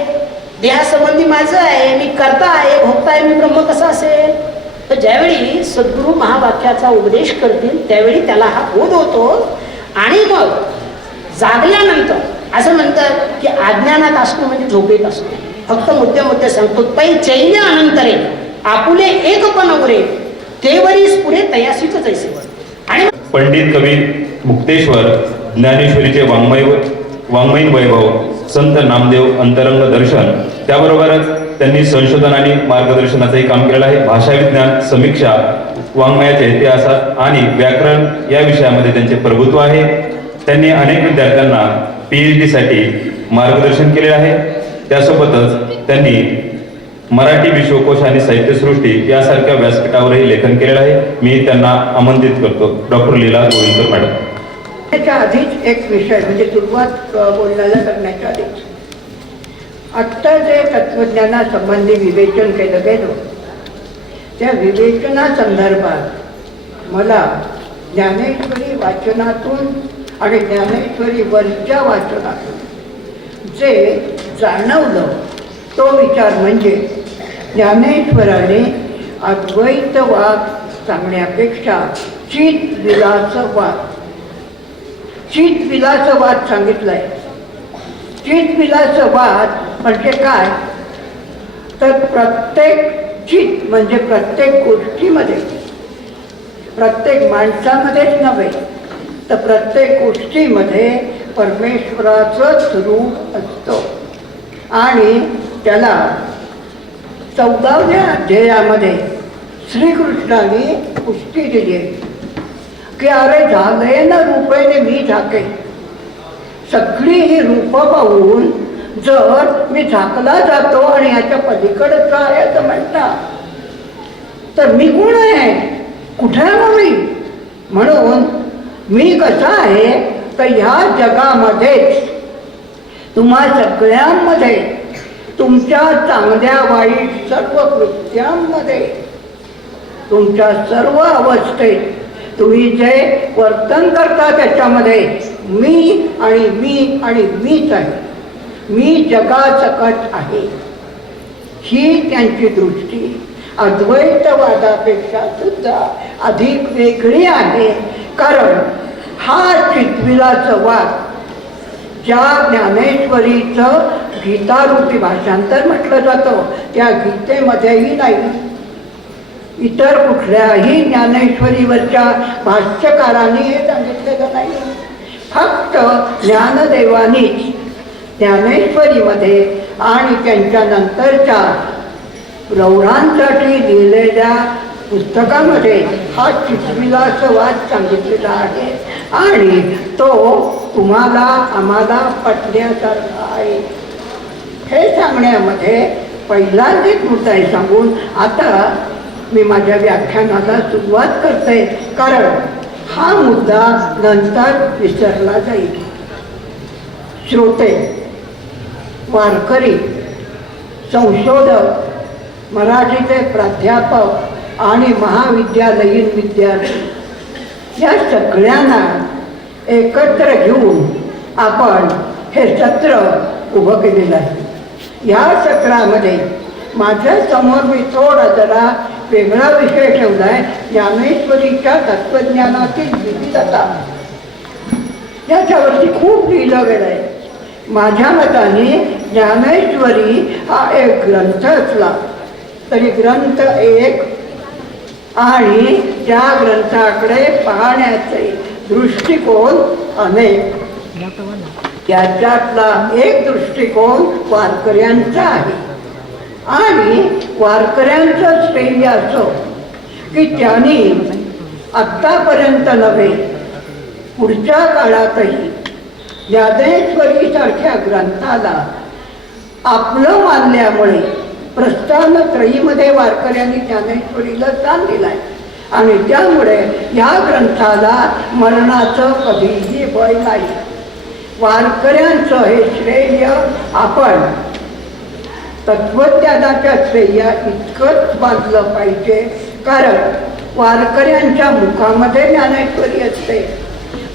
देहासंबंधी माझं आहे, मी करता आहे, भोगता आहे, मी ब्रह्म कसा असेल? तर ज्यावेळी सद्गुरू महावाक्याचा उपदेश करतील त्यावेळी त्याला हा बोध होतो. आणि मग जागल्यानंतर असं म्हणतात की अज्ञानात असणं म्हणजे झोपेत असणं. फक्त मुद्दे सांगतो. पै चैल्य अनंतरे आपुले एक पण उरे, तेवरीस पुढे तयासीच जैसेवर. आणि पंडित कवी मुक्तेश्वर ज्ञानेश्वरीचे वाङ्मयीन वैभव, संत नामदेव अंतरंग दर्शन, त्याबरोबरच त्यांनी संशोधन आणि मार्गदर्शनाचंही काम केलेलं आहे. भाषाविज्ञान, समीक्षा, वाङ्मयाचे इतिहास आणि व्याकरण या विषयामध्ये त्यांचे प्रभुत्व आहे. त्यांनी अनेक विद्यार्थ्यांना PhD साठी मार्गदर्शन केले आहे. त्यासोबतच त्यांनी मराठी विश्वकोश आणि साहित्यसृष्टी यासारख्या व्यासपीठावरही लेखन केलेलं आहे. मी त्यांना आमंत्रित करतो. डॉक्टर लीला गोविंदकर मॅडम. त्याच्या आधीच एक विषय म्हणजे सुरुवात बोलण्याला करण्याच्या आधीच आत्ता जे तत्त्वज्ञानासंबंधी विवेचन केलं गेलं त्या विवेचनासंदर्भात मला ज्ञानेश्वरी वाचनातून आणि ज्ञानेश्वरीवरच्या वाचनातून जे जाणवलं तो विचार म्हणजे ज्ञानेश्वराने अद्वैतवाद सांगण्यापेक्षा चित्विलासवाद सांगितलंय. चित्विलासवाद म्हणजे काय? तर प्रत्येक चित म्हणजे प्रत्येक गोष्टीमध्ये, प्रत्येक माणसामध्येच नव्हे तर प्रत्येक गोष्टीमध्ये परमेश्वराचंच रूप असतं. आणि त्याला 14व्या अध्यायामध्ये श्रीकृष्णाने पुष्टी दिली की अरे झाले ना रूपेने मी झाके. सगळी ही रूपं पाहून जर मी झाकला जातो आणि याच्या पलीकडचं आहे असं म्हणता तर मी कोण आहे, कुठे आहे माऊली? म्हणून मी कसा आहे तर ह्या जगामध्येच तुम्हा सगळ्यांमध्ये तुमच्या चांगल्या वाईट सर्व कृत्यांमध्ये तुमच्या सर्व अवस्थेत तुम्ही जे वर्तन करता त्याच्यामध्ये मी आणि मी आणि मीच आहे, मी जगासकट आहे, ही त्यांची दृष्टी अद्वैतवादापेक्षा सुद्धा अधिक वेगळी आहे. कारण हा चितविलाचं वाद ज्या ज्ञानेश्वरीचं गीतारूपी भाषांतर म्हटलं जातं त्या गीतेमध्येही नाही, इतर कुठल्याही ज्ञानेश्वरीवरच्या भाष्यकारांनी हे सांगितलेलं नाही. फक्त ज्ञानदेवानीच ज्ञानेश्वरीमध्ये आणि त्यांच्या नंतरच्या प्रौढांसाठी लिहिलेल्या पुस्तकामध्ये हा चितविलास वाद सांगितलेला आहे आणि तो तुम्हाला आम्हाला पटण्यासारखा आहे. हे सांगण्यामध्ये पहिलाच एक मुद्दा आहे सांगून आता मी माझ्या व्याख्यानाला सुरुवात करते, कारण हा मुद्दा नंतर विसरला जाईल. श्रोते, वारकरी, संशोधक, मराठीचे प्राध्यापक आणि महाविद्यालयीन विद्यार्थी या सगळ्यांना एकत्र घेऊन आपण हे सत्र उभं केलेलं आहे. या सत्रामध्ये माझ्या समोर मी थोडा जरा वेगळा विषय ठेवला आहे, ज्ञानेश्वरीच्या तत्त्वज्ञानातील विविधता. याच्यावरती खूप लिहिलं गेलं आहे. माझ्या मताने ज्ञानेश्वरी हा एक ग्रंथ असला तरी ग्रंथ एक आणि त्या ग्रंथाकडे पाहण्याचे दृष्टिकोन अनेक. त्याच्यातला एक दृष्टिकोन वारकऱ्यांचा आहे आणि वारकऱ्यांचं श्रेय असं की त्यांनी आत्तापर्यंत नव्हे पुढच्या काळातही ज्ञानेश्वरीसारख्या ग्रंथाला आपलं मानल्यामुळे प्रस्थानत्रयीमध्ये वारकऱ्यांनी ज्ञानेश्वरीला स्थान दिलं आहे आणि त्यामुळे या ग्रंथाला मरणाचं कधीही भय नाही. वारकऱ्यांचं हे श्रेय आपण तत्त्वज्ञानाच्या श्रेया इतकंच बांधलं पाहिजे, कारण वारकऱ्यांच्या मुखामध्ये ज्ञानेश्वरी असते,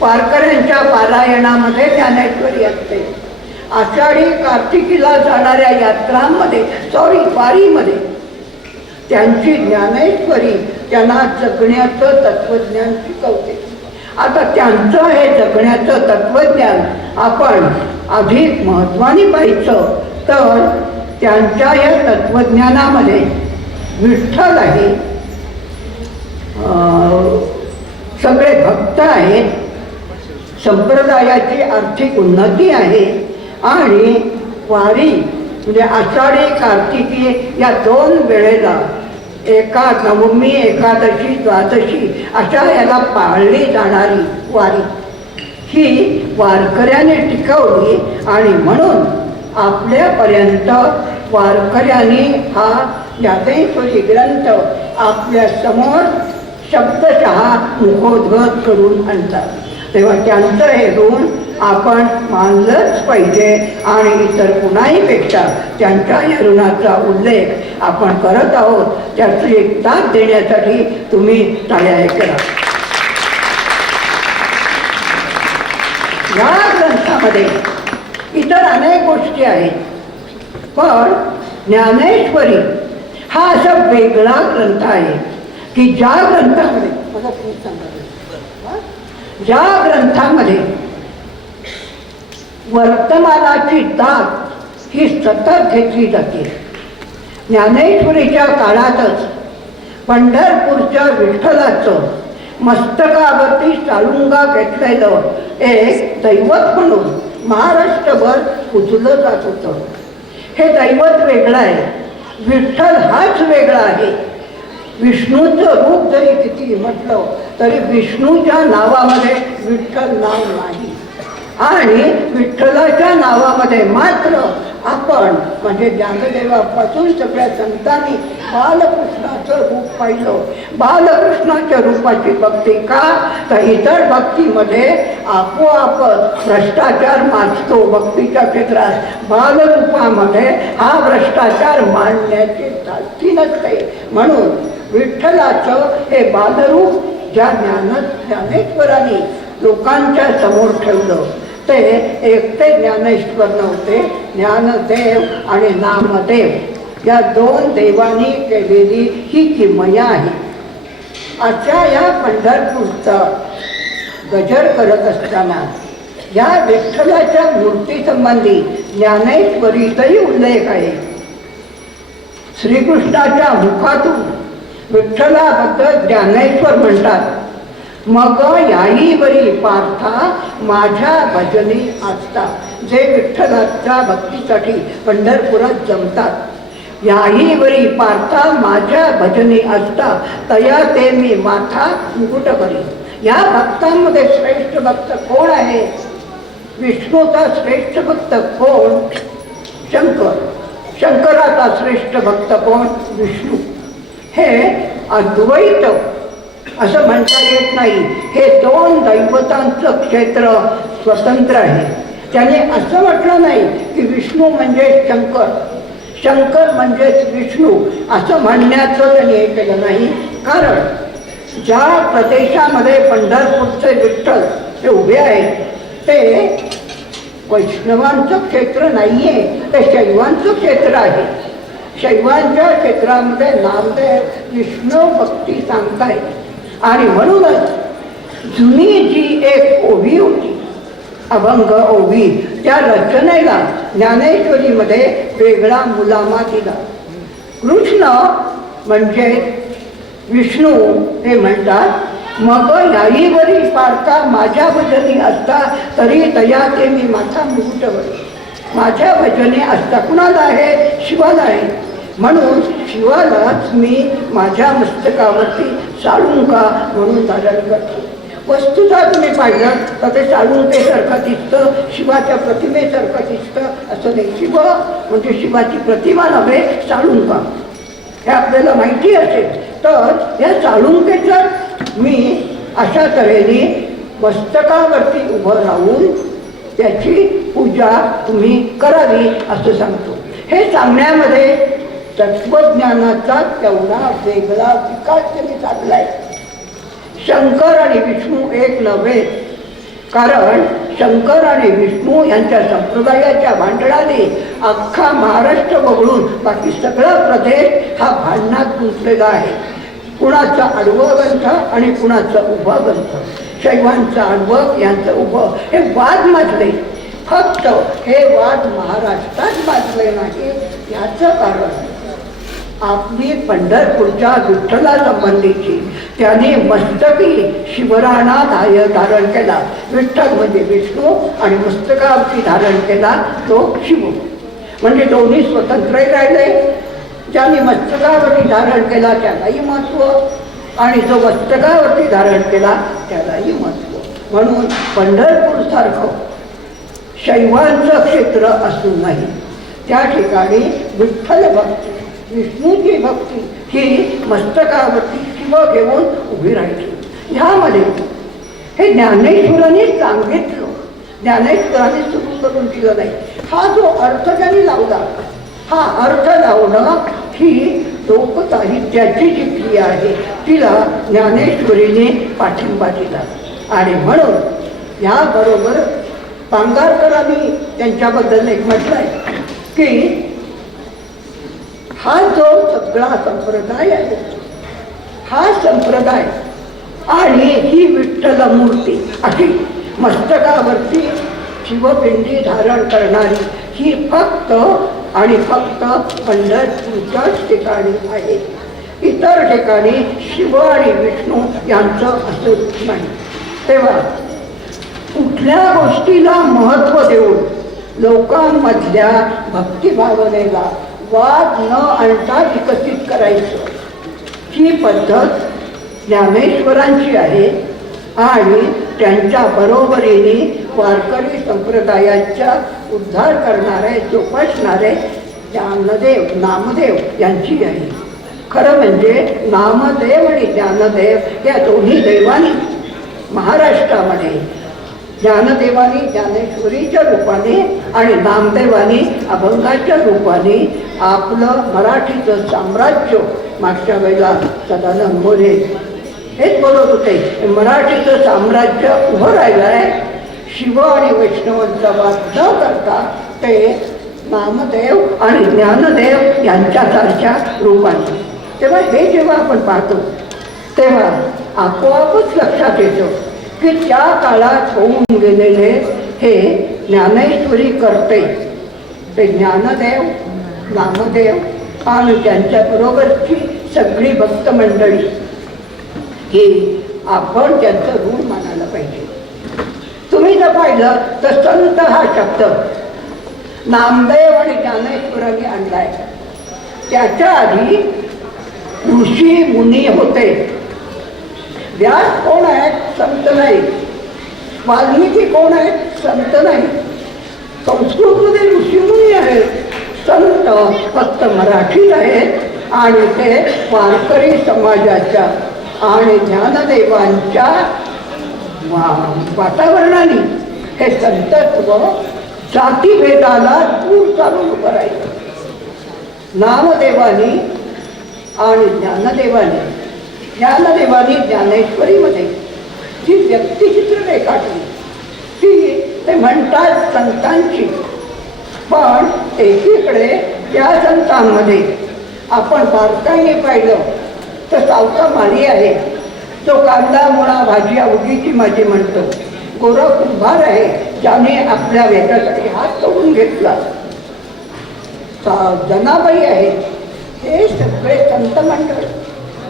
वारकऱ्यांच्या पारायणामध्ये ज्ञानेश्वरी असते. आषाढी कार्तिकीला जाणाऱ्या यात्रांमध्ये वारीमध्ये त्यांची ज्ञानेश्वरी त्यांना जगण्याचं तत्त्वज्ञान शिकवते. आता त्यांचं हे जगण्याचं तत्त्वज्ञान आपण अधिक महत्त्वाने पाहायचं तर त्यांच्या या तत्त्वज्ञानामध्ये विठ्ठल आहे, सगळे भक्त आहेत, संप्रदायाची आर्थिक उन्नती आहे आणि वारी म्हणजे आषाढी कार्तिकी या दोन वेळेला नवमी, एकादशी, द्वादशी अशा याला पाळली जाणारी वारी ही वारकऱ्याने टिकवली आणि म्हणून आपल्यापर्यंत वारकऱ्यांनी हा ज्ञानेश्वरी ग्रंथ आपल्या समोर शब्दशः मुखोद्गत करून आणतात. तेव्हा त्यांचं हे ऋण आपण मानलंच पाहिजे आणि इतर कुणाहीपेक्षा त्यांच्या या ऋणाचा उल्लेख आपण करत आहोत. त्याची एक दाद देण्यासाठी तुम्ही टाळ्या करा. या ग्रंथामध्ये इतर अनेक गोष्टी आहेत, पण ज्ञानेश्वरी हा असा वेगळा ग्रंथ आहे की ज्या ग्रंथामध्ये वर्तमानाची दाद ही सतत घेतली जाते. ज्ञानेश्वरीच्या काळातच पंढरपूरच्या विठ्ठलाचं मस्तकावरती साळुंगा घेतलेलं एक दैवत म्हणून महाराष्ट्रभर पूजलं जात होतं. हे दैवत वेगळं आहे, विठ्ठल हाच वेगळा आहे. विष्णूचं रूप जरी किती म्हटलं तरी विष्णूच्या नावामध्ये विठ्ठल नाव नाही आणि विठ्ठलाच्या नावामध्ये मात्र आपण म्हणजे ज्ञानदेवापासून सगळ्या संतांनी बालकृष्णाचं रूप पाहिलं. बालकृष्णाच्या रूपाची भक्ती का, तर इतर भक्तीमध्ये आपोआपच भ्रष्टाचार माजतो भक्तीच्या क्षेत्रात. बालरूपामध्ये हा भ्रष्टाचार मांडण्याची धास्ती नसते. म्हणून विठ्ठलाचं हे बालरूप ज्या ज्ञानेश्वरांनी लोकांच्या समोर ठेवलं ते एकटे ज्ञानेश्वर नव्हते, ज्ञानदेव आणि नामदेव या दोन देवांनी केलेली ही किमया आहे. अशा या पंढरपूरचा गजर करत असताना या विठ्ठलाच्या मूर्तीसंबंधी ज्ञानेश्वरीचाही उल्लेख आहे. श्रीकृष्णाच्या मुखातून विठ्ठलाबद्दल ज्ञानेश्वर म्हणतात, मग याहीवरी पार्था माझ्या भजनी असता. जे विठ्ठलाच्या भक्तीसाठी पंढरपुरात जमतात, याहीवरी पार्था माझ्या भजनी असता तया ते मी माथा मुकुट करी. या भक्तांमध्ये श्रेष्ठ भक्त कोण आहे? विष्णूचा श्रेष्ठ भक्त कोण? शंकर. शंकराचा श्रेष्ठ भक्त कोण? विष्णू. हे अद्वैत असं म्हणता येत नाही. हे दोन दैवतांचं क्षेत्र स्वतंत्र आहे. त्याने असं म्हटलं नाही की विष्णू म्हणजे शंकर, शंकर म्हणजेच विष्णू असं म्हणण्याचं त्यांनी हे केलं नाही. कारण ज्या प्रदेशामध्ये पंढरपूरचे विठ्ठल ते उभे आहेत ते वैष्णवांचं क्षेत्र नाही आहे, ते शैवांचं क्षेत्र आहे. शैवांच्या क्षेत्रामध्ये नामदेव विष्णू भक्ती सांगतायत. आणि म्हणूनच जुनी जी एक ओवी होती, अभंग ओवी, त्या रचनेला ज्ञानेश्वरीमध्ये वेगळा मुलामा दिला. कृष्ण म्हणजे विष्णू हे म्हणतात, मग याहीवरी पार्था माझ्या भजनी असता तरी तया ते मी माझा मुकुटवरी. माझ्या भजनी असता कुणाला आहे? शिवाला आहे. म्हणून शिवालाच मी माझ्या मस्तकावरती साळुंका म्हणून धारण करतो. वस्तुता तुम्ही पाहिलं तर ते साळुंकेसारखं दिसतं, शिवाच्या प्रतिमेसारखं दिसतं असं नाही. शिव म्हणजे शिवाची प्रतिमा नव्हे, साळुंका. हे आपल्याला माहिती असेल तर या साळुंकेचं मी अशा तऱ्हेने मस्तकावरती उभं राहून त्याची पूजा तुम्ही करावी असं सांगतो. हे सांगण्यामध्ये तत्वज्ञानाचा तेवढा वेगळा विकास त्यांनी साधलाय. शंकर आणि विष्णू एक नव्हे, कारण शंकर आणि विष्णू यांच्या संप्रदायाच्या भांडणाने अख्खा महाराष्ट्र वगळून बाकी सगळा प्रदेश हा भांडणात गुंतलेला आहे. कुणाचा आडवं ग्रंथ आणि कुणाचं उभं ग्रंथ. शैवांचं आडवं, यांचं उभं, हे वाद माजले. फक्त हे वाद महाराष्ट्रात माजले नाही. याचं कारण आपली पंढरपूरच्या विठ्ठला संबंधीची त्याने मस्तकी शिवराणा धारण केला. विठ्ठल म्हणजे विष्णू आणि मस्तकावरती धारण केला तो शिव. म्हणजे दोन्ही स्वतंत्र राहिले. ज्याने मस्तकावरती धारण केला त्यालाही महत्त्व आणि जो मस्तकावरती धारण केला त्यालाही महत्त्व. म्हणून पंढरपूरसारखं शैवांचं क्षेत्र असूनही त्या ठिकाणी विठ्ठल भक्ती, विष्णूची भक्ती ही मस्तकावरती शिव घेऊन उभी राहिली. ह्यामध्ये हे ज्ञानेश्वरांनी सांगितलं, ज्ञानेश्वरांनी सुरू करून दिलं नाही. हा जो अर्थ त्यांनी लावला, हा अर्थ लावणं ही लोकसाहित्याची जी क्रिया आहे तिला ज्ञानेश्वरीने पाठिंबा दिला. आणि म्हणून याबरोबर पांगारकरांनी त्यांच्याबद्दल एक म्हटलंय की हा जो सगळा संप्रदाय आहे, हा संप्रदाय आणि ही विठ्ठल मूर्ती अशी मस्तकावरती शिवपिंडी धारण करणारी ही फक्त आणि फक्त पंढरपूरच्याच ठिकाणी आहे. इतर ठिकाणी शिव आणि विष्णू यांचं असं रूप नाही. तेव्हा कुठल्या गोष्टीला महत्त्व देऊन लोकांमधल्या भक्तिभावनेला वाद न आणता विकसित करायचं ही पद्धत ज्ञानेश्वरांची आहे. आणि त्यांच्या बरोबरीने वारकरी संप्रदायाचा उद्धार करणारे जोपासणारे ज्ञानदेव नामदेव यांची आहे. खरं म्हणजे नामदेव आणि ज्ञानदेव या दोन्ही देवांनी महाराष्ट्रामध्ये ज्ञानदेवानी ज्ञानेश्वरीच्या रूपाने आणि नामदेवानी अभंगाच्या रूपाने आपलं मराठीचं साम्राज्य मागच्या वेळेला सदानंद मोरे हेच बोलत होते. मराठीचं साम्राज्य उभं राहिलं आहे. शिव आणि वैष्णवांचा वाद न करता ते नामदेव आणि ज्ञानदेव यांच्यासारख्या रूपाने. तेव्हा हे जेव्हा आपण पाहतो तेव्हा आपोआपच लक्षात येतं की त्या काळात होऊन गेलेले हे ज्ञानेश्वरी करते ते ज्ञानदेव नामदेव आणि त्यांच्याबरोबरची सगळी भक्त मंडळी ही आपण त्यांचं ऋण मानायला पाहिजे. तुम्ही जर पाहिलं तर संत हा शब्द नामदेव आणि ज्ञानेश्वरांनी आणलाय. त्याच्या आधी ऋषी मुनी होते. व्यास कोण आहेत? संत नाही. वाल्मिकी कोण आहेत? संत नाही. संस्कृतमध्ये ऋषीमुनी आहेत. संत फक्त मराठीत आहेत आणि ते वारकरी समाजाच्या आणि ज्ञानदेवांच्या वातावरणाने हे संतत्व जातीभेदाला दूर चालून उभं राहिलं. नामदेवानी आणि ज्ञानदेवानी ज्ञानेश्वरीमध्ये जी व्यक्तिचित्र रेखाटली ती ते म्हणतात संतांची. पण एकीकडे त्या संतांमध्ये आपण बारकाईने पाहिलं तर सावका माळी आहे, जो कांदा मुळा भाजी अवघीची माझी म्हणतो. गोरा कुंभार आहे, ज्याने आपल्या वेगासाठी हात तोडून घेतला. जनाबाई आहे. हे सगळे संत मंडळ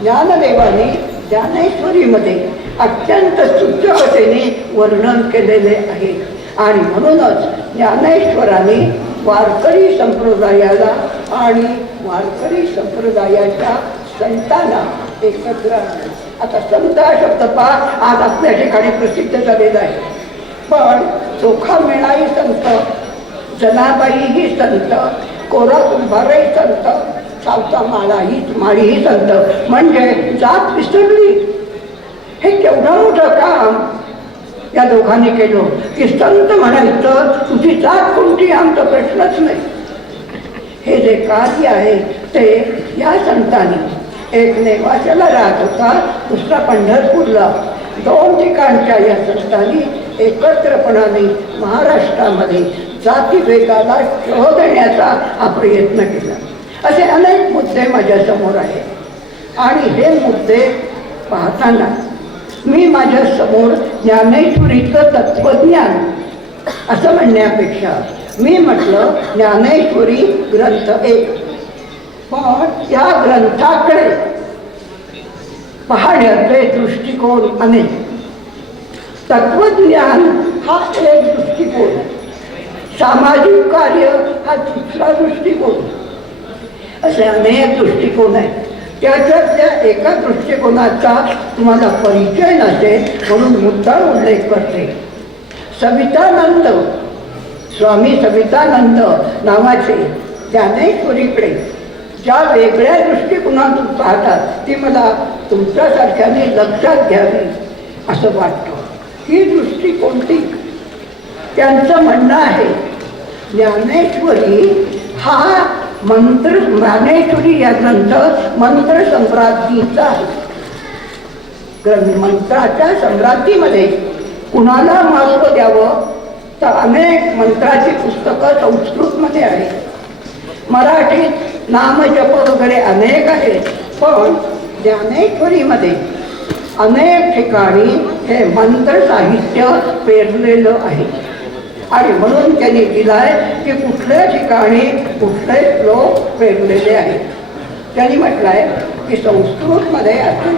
ज्ञानदेवाने ज्ञानेश्वरीमध्ये अत्यंत सुचकतेने वर्णन केलेले आहे. आणि म्हणूनच ज्ञानेश्वराने वारकरी संप्रदायाला आणि वारकरी संप्रदायाच्या संतांना एकत्र आणलं. आता संत हा शब्द पहा आज आपल्या ठिकाणी प्रसिद्ध झालेला आहे. पण चोखा मेळाही संत, जनाबाईही संत, कोरा कुंभारही संत, सावता माळीही संत. म्हणजे जात विसरली. हे केवढं मोठं काम या दोघांनी केलं की संत म्हणायचं तुझी जात कोणती आमचा प्रश्नच नाही. हे जे कार्य आहे ते या संतांनी, एक नेवाशाला राहत होता, दुसरा पंढरपूरला, दोन ठिकाणच्या या संतांनी एकत्रपणाने महाराष्ट्रामध्ये जातीभेदाला शोध देण्याचा हा प्रयत्न केला. असे अनेक मुद्दे माझ्यासमोर आहेत. आणि हे मुद्दे पाहताना मी माझ्यासमोर ज्ञानेश्वरीचं तत्त्वज्ञान असं म्हणण्यापेक्षा मी म्हटलं ज्ञानेश्वरी ग्रंथ 1. पण या ग्रंथाकडे पाहण्याचे दृष्टिकोन अनेक. तत्वज्ञान हा एक दृष्टिकोन, सामाजिक कार्य हा दुसरा दृष्टिकोन, असे अनेक दृष्टिकोन आहेत. त्याच्यातल्या एका दृष्टिकोनाचा तुम्हाला परिचय नसेल म्हणून मुद्दाम उल्लेख करते. सवितानंद, स्वामी सवितानंद नावाचे ज्ञानेश्वरीकडे ज्या वेगळ्या दृष्टिकोनातून पाहतात ती मला तुमच्यासारख्याने लक्षात घ्यावी असं वाटतं. ही दृष्टी कोणती? त्यांचं म्हणणं आहे ज्ञानेश्वरी हा मंत्र, ज्ञानेश्वरी या ग्रंथ मंत्र सम्राज्ञीचा आहे. मंत्राच्या सम्राज्ञीमध्ये कुणाला महत्त्व द्यावं तर अनेक मंत्राची पुस्तकं संस्कृतमध्ये आहेत. मराठीत नामजप वगैरे अनेक आहेत. पण ज्ञानेश्वरीमध्ये अनेक ठिकाणी हे मंत्र साहित्य पेरलेलं आहे. आणि म्हणून त्यांनी दिलाय की कुठल्या ठिकाणी कुठले श्लोक पेरलेले आहेत. त्यांनी म्हटलंय की संस्कृतमध्ये असं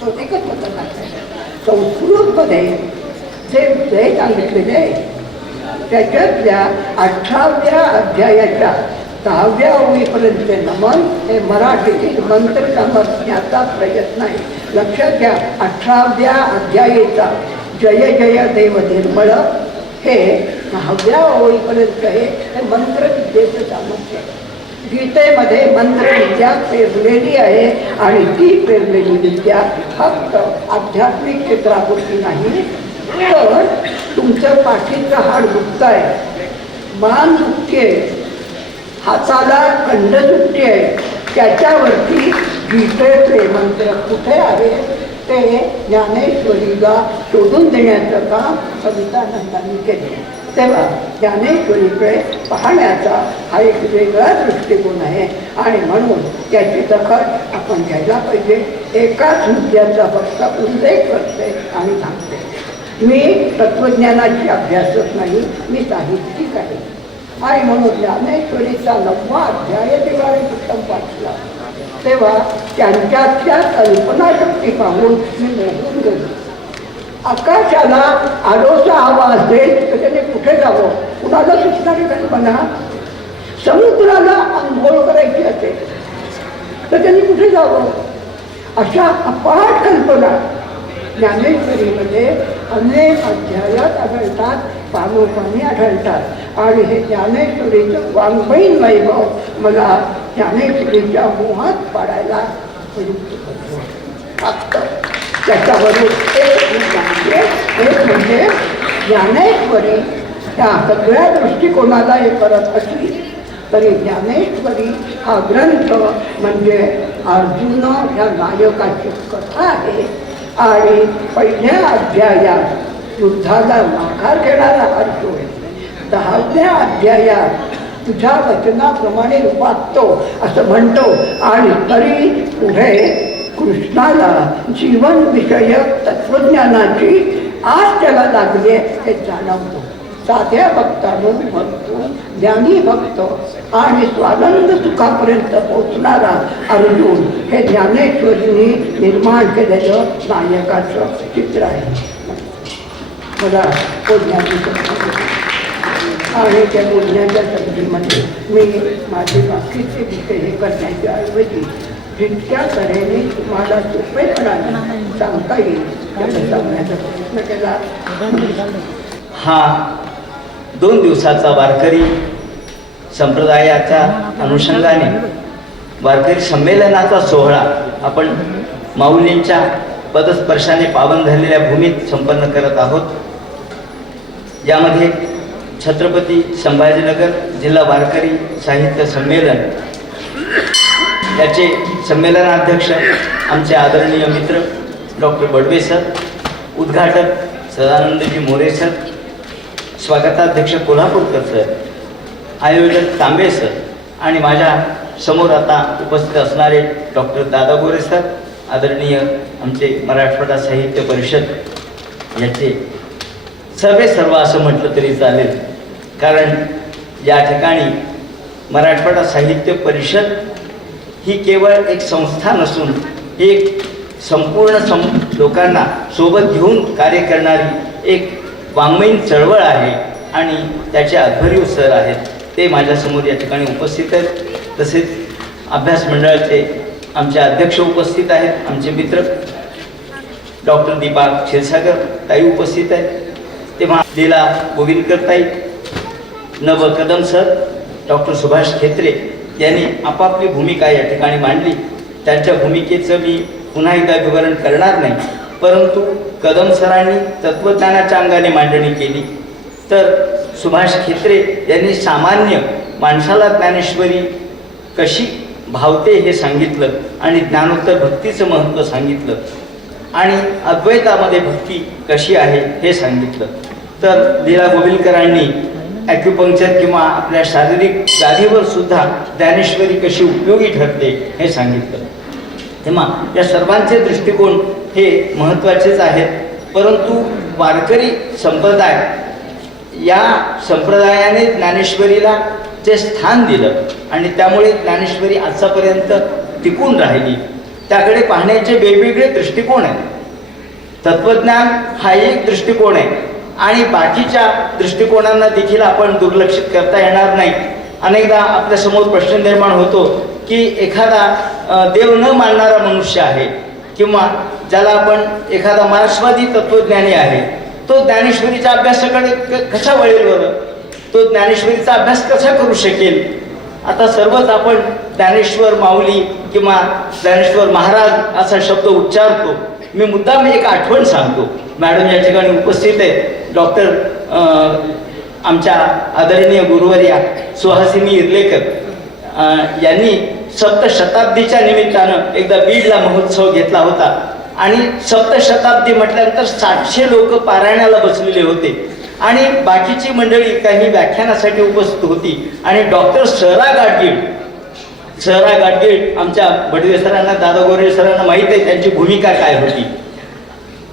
तो एकच पद्धत आहे. संस्कृतमध्ये जे सांगितलेले आहे त्याच्यातल्या 18व्या अध्यायाच्या 10व्या ओळीपर्यंतचे नमन हे मराठीतील मंत्र समजण्याचा प्रयत्न आहे. लक्षात घ्या, 18व्या अध्यायाचा जय जय देव निर्मळ हे 10व्या ओळीपर्यंत हे मंत्रविद्येचं सामर्थ्य आहे. गीतेमध्ये मंत्रविद्या पेरलेली आहे आणि ती पेरलेली विद्या फक्त आध्यात्मिक क्षेत्रापुरती नाही, तर तुमचं पाठीचं हाड दुखतं आहे, मान दुखते आहे, हाताला खंड सुट्टी आहे, त्याच्यावरती गीतेचे मंत्र कुठे आहे ते ज्ञानेश्वरीला शोधून देण्याचं काम सवितानंदांनी केले. तेव्हा ज्ञानेश्वरीकडे पाहण्याचा हा एक वेगळा दृष्टिकोन आहे आणि म्हणून त्याची दखल आपण घ्यायला पाहिजे. एकाच मुद्द्याचा फक्त उल्लेख करते आणि सांगते. मी तत्त्वज्ञानाची अभ्यासक नाही, मी साहित्यिक आहे आणि म्हणून ज्ञानेश्वरीचा 9वा अध्याय जेव्हा मी उत्तम वाचला तेव्हा त्यांच्यातल्या कल्पनाशक्ती पाहून मी मोहून गेलो. आकाशाला आडोसा हवा असेल तर त्याने कुठे जावं, कुणाला सुचणारी कल्पना. समुद्राला आंघोळ करायची असेल तर त्यांनी कुठे जावं, अशा अपाट कल्पना ज्ञानेश्वरीमध्ये अनेक अध्यायात आढळतात, पानोपानी आढळतात. आणि हे ज्ञानेश्वरीचं वाङ्मयीन वैभव मला ज्ञानेश्वरीच्या मोहात पाडायला प्रयुक्त करतो. फक्त त्याच्यावरून एक म्हणजे ज्ञानेश्वरी ह्या सगळ्या दृष्टिकोनाला हे करत असली तरी ज्ञानेश्वरी हा ग्रंथ म्हणजे अर्जुन ह्या नायकाची कथा आहे आणि पहिल्या अध्यायात युद्धाला माघार घेणारा अर्जुन, 10व्या अध्यायात तुझ्या वचनाप्रमाणे वागतो असं म्हणतो आणि तरी पुढे कृष्णाला जीवनविषयक तत्त्वज्ञानाची आस त्याला लागली हे जाणवतो. साध्या भक्तानं भक्तो, ज्ञानी भक्त आणि स्वानंद सुखापर्यंत पोचणारा अर्जुन हे ज्ञानेश्वरीने निर्माण केलेलं नायकाचं चित्र आहे. मला बोलण्याची संधी आणि त्या बोलण्याच्या संधीमध्ये मी माझे बाकीचे विषय हे करण्याच्या ऐवजी जितक्या तऱ्हेने तुम्हाला सोपेपणाने सांगता येईल त्याला सांगण्याचा प्रयत्न केला. हा 2 दिवसाचा वारकरी संप्रदायाच्या अनुषंगाने वारकरी संमेलनाचा सोहळा आपण माऊलींच्या पदस्पर्शाने पावन झालेल्या भूमीत संपन्न करत आहोत. यामध्ये छत्रपती संभाजीनगर जिल्हा वारकरी साहित्य संमेलन याचे संमेलनाध्यक्ष आमचे आदरणीय मित्र डॉक्टर बडवे सर, उद्घाटक सदानंदजी मोरे सर, स्वागताध्यक्ष कोल्हापूरकर सर, आयोजक तांबे सर आणि माझ्या समोर आता उपस्थित असणारे डॉक्टर दादा गोरे सर, आदरणीय आमचे मराठवाडा साहित्य परिषद याचे सर्व असं म्हटलं तरी चालेल, कारण या ठिकाणी मराठवाडा साहित्य परिषद ही केवळ एक संस्था नसून एक संपूर्ण लोकांना सोबत घेऊन कार्य करणारी एक वाङ्मयीन चळवळ आहे आणि त्याचे अध्वर्यू सर आहेत ते माझ्यासमोर या ठिकाणी उपस्थित आहेत. तसेच अभ्यास मंडळाचे आमचे अध्यक्ष उपस्थित आहेत, आमचे मित्र डॉक्टर दीपा क्षीरसागर ताई उपस्थित आहेत, तेव्हा लीला गोविंदकर ताई, नव कदम सर, डॉक्टर सुभाष खेत्रे यांनी आपापली भूमिका या ठिकाणी मांडली. त्यांच्या भूमिकेचं मी पुन्हा एकदा विवरण करणार नाही, परंतु कदम सरांनी तत्त्वज्ञानाच्या अंगाने मांडणी केली, तर सुभाष खेत्रे यांनी सामान्य माणसाला ज्ञानेश्वरी कशी भावते हे सांगितलं आणि ज्ञानोत्तर भक्तीचं महत्त्व सांगितलं आणि अद्वैतामध्ये भक्ती कशी आहे हे सांगितलं. तर लीला गोविलकरांनी ॲक्युपंक्चर किंवा आपल्या शारीरिक व्याधीवर सुद्धा ज्ञानेश्वरी कशी उपयोगी ठरते हे सांगितलं. तेव्हा या सर्वांचे दृष्टिकोन हे महत्त्वाचेच आहेत, परंतु वारकरी संप्रदाय या संप्रदायाने ज्ञानेश्वरीला जे स्थान दिलं आणि त्यामुळे ज्ञानेश्वरी आजपर्यंत टिकून राहिली, त्याकडे पाहण्याचे वेगवेगळे दृष्टिकोन आहेत. तत्त्वज्ञान हा एक दृष्टिकोन आहे आणि बाकीच्या दृष्टिकोनांना देखील आपण दुर्लक्षित करता येणार नाही. अनेकदा आपल्यासमोर प्रश्न निर्माण होतो की एखादा देव न मानणारा मनुष्य आहे किंवा ज्याला आपण एखादा मार्क्सवादी तत्त्वज्ञानी आहे तो ज्ञानेश्वरीच्या अभ्यासाकडे कसा वळेल बरं? तो ज्ञानेश्वरीचा अभ्यास कसा करू शकेल? आता सर्वच आपण ज्ञानेश्वर माऊली किंवा ज्ञानेश्वर महाराज असा शब्द उच्चारतो. मी मुद्दाम एक आठवण सांगतो. मॅडम या ठिकाणी उपस्थित आहेत. डॉक्टर आमच्या आदरणीय गुरुवर्या सुहासिनी इर्लेकर यांनी सप्तशताब्दीच्या निमित्तानं एकदा बीडला महोत्सव घेतला होता आणि सप्तशताब्दी म्हटल्यानंतर 700 लोक पारायणाला बसलेले होते आणि बाकीची मंडळी काही व्याख्यानासाठी उपस्थित होती. आणि डॉक्टर सहरा गाडगीळ आमच्या बडवे सरांना, दादा गोरे सरांना माहीत आहे त्यांची भूमिका काय होती.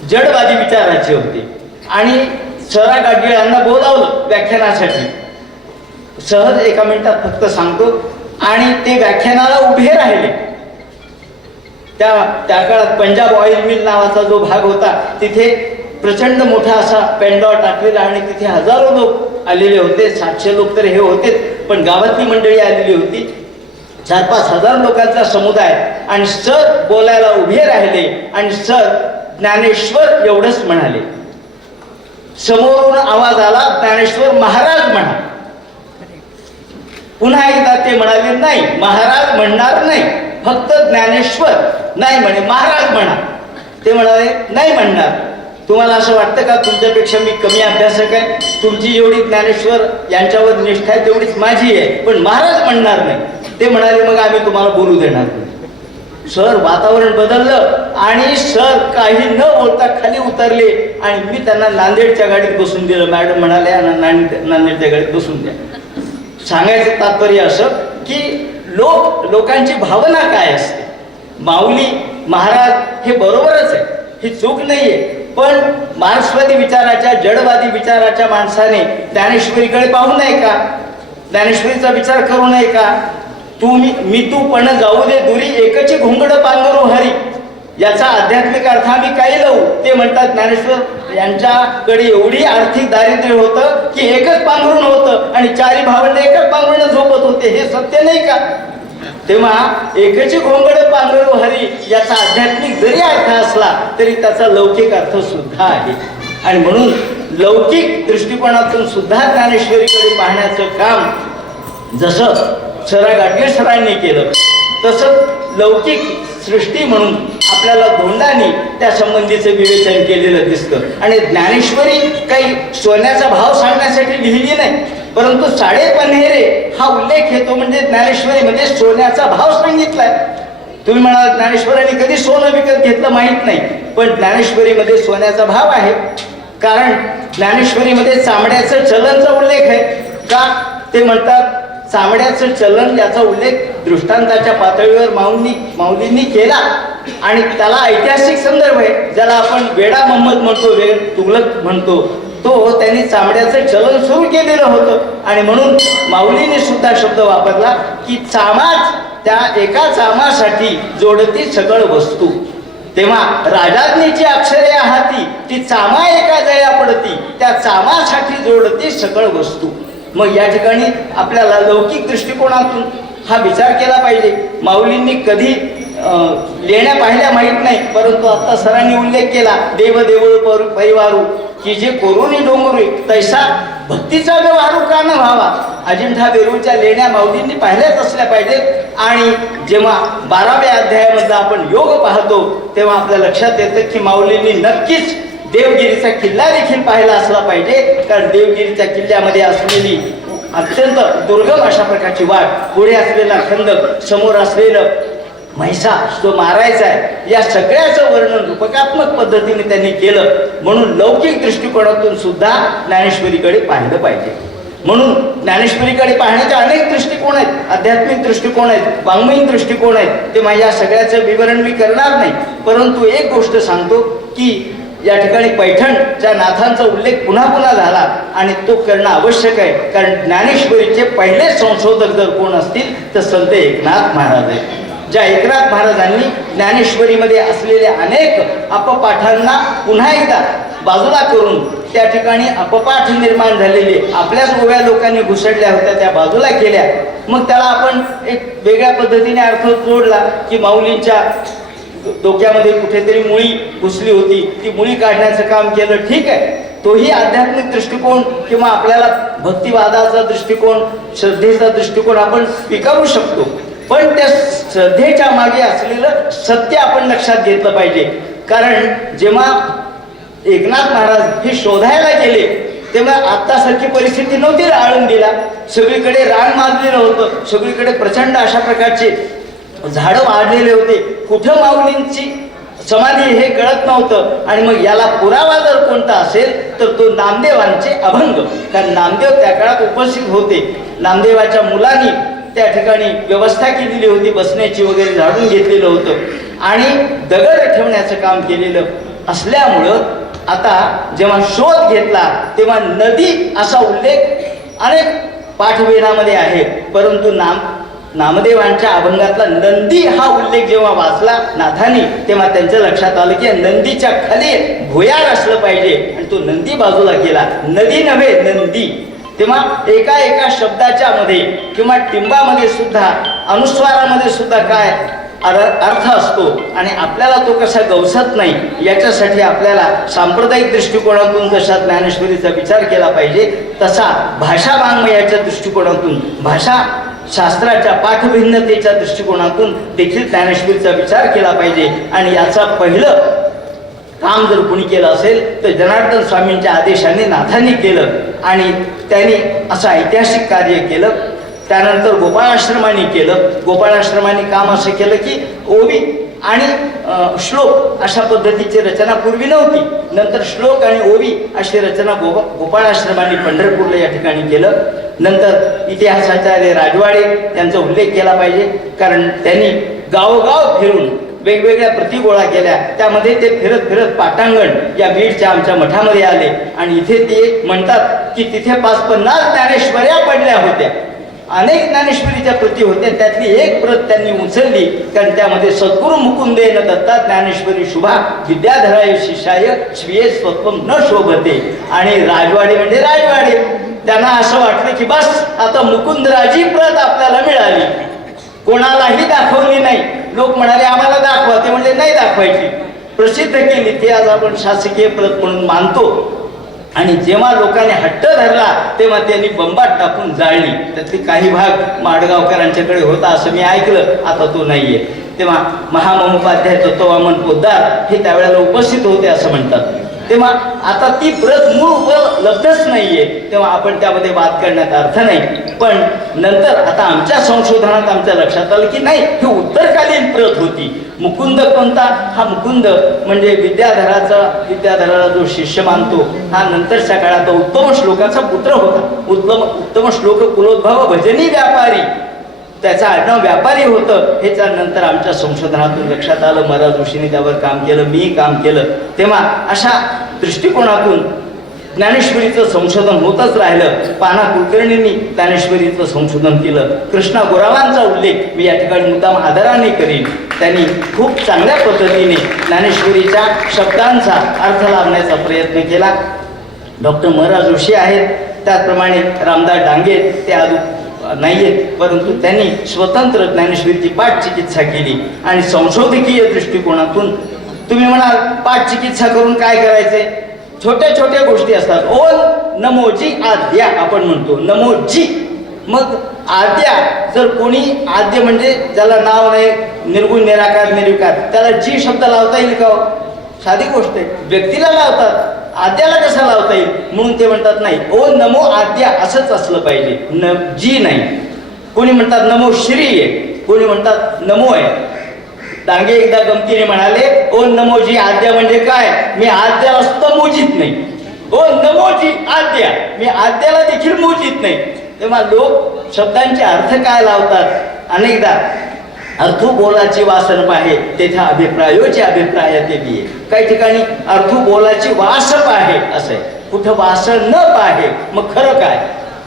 जडवादी विचाराचे होते आणि सहरा गाडगीळ यांना बोलावलं व्याख्यानासाठी. सहज एका मिनिटात फक्त सांगतो. आणि ते व्याख्यानाला उभे राहिले. त्या काळात पंजाब ऑइल मिल नावाचा जो भाग होता तिथे प्रचंड मोठा असा पेंडॉ टाकलेला आणि तिथे हजारो लोक आलेले होते. 700 लोक तर हे होतेच, पण गावातली मंडळी आलेली होती. 4-5 हजार लोकांचा समुदाय. आणि सर बोलायला उभे राहिले आणि सर ज्ञानेश्वर एवढंच म्हणाले. समोरून आवाज आला, ज्ञानेश्वर महाराज म्हणा. पुन्हा एकदा ते म्हणाले, नाही महाराज म्हणणार नाही, फक्त ज्ञानेश्वर. नाही म्हणे, महाराज म्हणा. ते म्हणाले, नाही म्हणणार. तुम्हाला असं वाटतं का तुमच्यापेक्षा मी कमी अभ्यासक आहे? तुमची जेवढी ज्ञानेश्वर यांच्यावर निष्ठा आहे तेवढीच माझी आहे, पण महाराज म्हणणार नाही. ते म्हणाले, मग आम्ही तुम्हाला बोलू देणार नाही. सर वातावरण बदललं आणि सर काही न बोलता खाली उतरले आणि मी त्यांना नांदेडच्या गाडीत बसून दिलं. मॅडम म्हणाले, नांदेडच्या गाडीत बसून द्या. सांगायचं तात्पर्य असं की लोकांची भावना काय असते. माऊली महाराज हे बरोबरच आहे, ही चूक नाहीये, पण मार्क्सवादी विचाराच्या, जडवादी विचाराच्या माणसाने ज्ञानेश्वरीकडे पाहू नये का? ज्ञानेश्वरीचा विचार करू नये का? मी तू पण जाऊ दे दुरी, एकची घुंगड पांघरू हरी. याचा आध्यात्मिक अर्थ आम्ही काही लावू. ते म्हणतात ज्ञानेश्वर यांच्याकडे एवढी आर्थिक दारिद्र्य होतं की एकच पांघरुण होतं आणि 4 भावंड एकच पांघरुण झोपत होते. हे सत्य नाही का? तेव्हा एकची घोंगड पांघरू हरी याचा आध्यात्मिक जरी अर्थ असला तरी त्याचा लौकिक अर्थ सुद्धा आहे. आणि म्हणून लौकिक दृष्टिकोनातून सुद्धा ज्ञानेश्वरीकडे पाहण्याचं काम जसं सहरा गाडगीळ सरांनी केलं, तसं लौकिक सृष्टी म्हणून आपल्याला धोंडांनी त्या संबंधीचं विवेचन केलेलं दिसतं. आणि ज्ञानेश्वरी काही सोन्याचा भाव सांगण्यासाठी लिहिली नाही, परंतु 5.5 हा उल्लेख येतो म्हणजे ज्ञानेश्वरीमध्ये सोन्याचा भाव सांगितलाय. तुम्ही म्हणाल ज्ञानेश्वरांनी कधी सोनं विकत घेतलं माहीत नाही, पण ज्ञानेश्वरीमध्ये सोन्याचा भाव आहे. कारण ज्ञानेश्वरीमध्ये चामड्याचं चलनचा उल्लेख आहे का? ते म्हणतात चामड्याचं चलन याचा उल्लेख दृष्टांताच्या पातळीवर माऊलींनी केला आणि त्याला ऐतिहासिक संदर्भ आहे. ज्याला आपण वेडा मोहम्मद म्हणतो, तुगलक म्हणतो, तो त्यांनी चामड्याचं चलन सुरू केलेलं होतं. आणि म्हणून माऊलीने सुद्धा शब्द वापरला की चामाच, त्या एका चामासाठी जोडती सगळ वस्तू. तेव्हा राजाज्ञेची अक्षरे हाती, ती चामा एका जया पडती, त्या चामासाठी जोडती सगळ वस्तू. मग या ठिकाणी आपल्याला लौकिक दृष्टिकोनातून हा विचार केला पाहिजे. माऊलींनी कधी लेण्या पाहिल्या माहीत नाही, परंतु आता सरांनी उल्लेख केला, देव देऊळ परिवारू की जे कोरोनी डोंगरे तैसा भक्तीचा व्यवहारू का न व्हावा. अजिंठा वेरूळच्या लेण्या माऊलींनी पाहिल्याच असल्या पाहिजेत. आणि जेव्हा 12व्या अध्यायामधला आपण योग पाहतो तेव्हा आपल्या लक्षात येतं की माऊलींनी नक्कीच देवगिरीचा किल्ला देखील पाहिला असला पाहिजे. कारण देवगिरीच्या किल्ल्यामध्ये असलेली अत्यंत दुर्गम अशा प्रकारची वाट, पुढे असलेला खंदक, समोर असलेलं म्हैसा जो मारायचा आहे, या सगळ्याचं वर्णन रूपकात्मक पद्धतीने त्यांनी केलं. म्हणून लौकिक दृष्टिकोनातून सुद्धा ज्ञानेश्वरीकडे पाहिलं पाहिजे. म्हणून ज्ञानेश्वरीकडे पाहण्याचे अनेक दृष्टिकोन आहेत, आध्यात्मिक दृष्टिकोन आहेत, वाङ्मयीन दृष्टिकोन आहेत. ते माझ्या सगळ्याचं विवरण मी करणार नाही, परंतु एक गोष्ट सांगतो की या ठिकाणी पैठणच्या नाथांचा उल्लेख पुन्हा पुन्हा झाला आणि तो करणं आवश्यक आहे. कारण ज्ञानेश्वरीचे पहिले संशोधक जर कोण असतील तर संत एकनाथ महाराज आहेत. ज्या एकनाथ महाराजांनी ज्ञानेश्वरीमध्ये असलेल्या अनेक अपपाठांना पुन्हा एकदा बाजूला करून त्या ठिकाणी अपपाठ निर्माण झालेले आपल्याच गोव्या लोकांनी घुसडल्या होत्या त्या बाजूला केल्या. मग त्याला आपण एक वेगळ्या पद्धतीने अर्थ जोडला की माऊलींच्या डोक्यामध्ये कुठेतरी मुळी घुसली होती, ती मुळी काढण्याचं काम केलं, ठीक आहे. तोही आध्यात्मिक दृष्टिकोन किंवा आपल्याला भक्तिवादाचा दृष्टिकोन, श्रद्धेचा दृष्टिकोन आपण स्वीकारू शकतो, पण त्या श्रद्धेच्या मागे असलेलं सत्य आपण लक्षात घेतलं पाहिजे. कारण जेव्हा एकनाथ महाराज हे शोधायला गेले तेव्हा आत्तासारखी परिस्थिती नव्हती आळंदीला. सगळीकडे रान माजलेलं होतं, सगळीकडे प्रचंड अशा प्रकारचे झाडं वाढलेले होते. कुठं माऊलींची समाधी हे कळत नव्हतं. आणि मग याला पुरावा जर कोणता असेल तर तो नामदेवांचे अभंग. कारण नामदेव त्या काळात उपस्थित होते. नामदेवाच्या मुलांनी त्या ठिकाणी व्यवस्था केलेली होती, बसण्याची वगैरे झाडून घेतलेलं होतं आणि दगड ठेवण्याचं काम केलेलं असल्यामुळं आता जेव्हा शोध घेतला तेव्हा नदी असा उल्लेख अनेक पाठवेणामध्ये आहे, परंतु नामदेवांच्या अभंगातला नंदी हा उल्लेख जेव्हा वाचला नाथांनी तेव्हा त्यांच्या लक्षात आलं की नंदीच्या खाली भुयार असलं पाहिजे आणि तो नंदी बाजूला केला, नदी नव्हे नंदी. तेव्हा एका एका शब्दाच्या मध्ये किंवा टिंबामध्ये सुद्धा, अनुस्वारामध्ये सुद्धा काय अर्थ असतो आणि आपल्याला तो कसा गवसत नाही याच्यासाठी आपल्याला सांप्रदायिक दृष्टिकोनातून जसा ज्ञानेश्वरीचा विचार केला पाहिजे तसा भाषा वाङ्मयाच्या दृष्टिकोनातून, भाषा शास्त्राच्या पाठभिन्नतेच्या दृष्टिकोनातून देखील ज्ञानेश्वरीचा विचार केला पाहिजे. आणि याचा पहिलं काम जर कोणी केलं असेल तर जनार्दन स्वामींच्या आदेशाने नाथांनी केलं आणि त्यांनी असं ऐतिहासिक कार्य केलं. त्यानंतर गोपाळाश्रमाने केलं. गोपाळाश्रमाने काम असं केलं की ओवी आणि श्लोक अशा पद्धतीची रचना पूर्वी नव्हती. नंतर श्लोक आणि ओवी अशी रचना गोपाळाश्रमाने पंढरपूरला या ठिकाणी केलं. नंतर इतिहासाचार्य राजवाडे यांचा उल्लेख केला पाहिजे, कारण त्यांनी गावोगाव फिरून वेगवेगळ्या प्रती गोळा केल्या. त्यामध्ये ते फिरत फिरत पाटांगण या बीडच्या आमच्या मठामध्ये आले आणि इथे ते म्हणतात की तिथे 50-50 ज्ञानेश्वर्या पडल्या होत्या. अनेक ज्ञानेश्वरीच्या प्रती होत्या, त्यातली एक प्रत त्यांनी उचलली, कारण त्यामध्ये सद्गुरु मुकुंदेन दत्ता ज्ञानेश्वरी शुभा विद्याधराय शिष्याय स्वीय स्वत्वम न शोभते. आणि राजवाडे म्हणजे राजवाडे, त्यांना असं वाटलं की बस आता मुकुंदराजी प्रत आपल्याला मिळाली, कोणालाही दाखवली नाही. लोक म्हणाले आम्हाला दाखवा, ते म्हणजे नाही दाखवायची, प्रसिद्ध केली, ती आज आपण शासकीय प्रत म्हणून मानतो. आणि जेव्हा लोकांनी हट्ट धरला तेव्हा त्यांनी बंबात टाकून जाळली. त्यातली काही भाग माडगावकरांच्याकडे होता असं मी ऐकलं, आता तो नाहीये. तेव्हा महामहोपाध्याय तत्ववामन पोद्दार हे त्यावेळेला उपस्थित होते असं म्हणतात. तेव्हा आता ती प्रत मूळ उपलब्धच नाहीये, तेव्हा आपण त्यामध्ये वाद करण्यात अर्थ नाही. पण नंतर आता आमच्या संशोधनात आमच्या लक्षात आलं की नाही, ही उत्तरकालीन प्रत होती. मुकुंद कोणता? हा मुकुंद म्हणजे विद्याधराला जो शिष्य मानतो हा नंतरच्या काळात उत्तम श्लोकाचा पुत्र होता. उत्तम श्लोक कुलोद्भव भजनी व्यापारी, त्याचं आडनाव व्यापारी होतं. हे नंतर आमच्या संशोधनातून लक्षात आलं. महाराज ऋषींनी त्यावर काम केलं, मी काम केलं. तेव्हा अशा दृष्टिकोनातून ज्ञानेश्वरीचं संशोधन होतच राहिलं. पाना कुलकर्णींनी ज्ञानेश्वरीचं संशोधन केलं. कृष्णा गोरावांचा उल्लेख मी या ठिकाणी मुद्दाम आदराने करीन. त्यांनी खूप चांगल्या पद्धतीने ज्ञानेश्वरीच्या शब्दांचा अर्थ लावण्याचा प्रयत्न केला. डॉक्टर महाराज ऋषी आहेत, त्याचप्रमाणे रामदास डांगे ते आज नाही आहेत, परंतु त्यांनी स्वतंत्र ज्ञानेश्वरीची पाठ चिकित्सा केली. आणि संशोधकीय दृष्टिकोनातून तुम्ही म्हणाल पाठ चिकित्सा करून काय करायचे, छोट्या छोट्या गोष्टी असतात. ओम नमोजी आद्या आपण म्हणतो, नमोजी. मग आद्या जर कोणी आद्य म्हणजे ज्याला नाव नाही, निर्गुण निराकार निर्विकार, त्याला जी शब्द लावता येईल का? साधी गोष्ट आहे, व्यक्तीला लावतात, आद्याला कसा लावता येईल? म्हणून ते म्हणतात नाही, ओ नमो आद्या असंच असलं पाहिजे, न जी नाही. कोणी म्हणतात नमो श्री आहे, कोणी म्हणतात नमो आहे. डांगे एकदा गमतीने म्हणाले, ओ नमोजी आद्या म्हणजे काय? मी आद्याला सुद्धा मोजित नाही. ओ नमोजी आद्या, मी आद्याला देखील मोजित नाही. तेव्हा लोक शब्दांचे अर्थ काय लावतात? अनेकदा अर्थू बोलाची वासन पाहे तेथे अभिप्रायोचे अभिप्राय ते बिये. काही ठिकाणी अर्थू बोलाची वासप आहे असं आहे, कुठं वासन न पाहे मग खरं काय,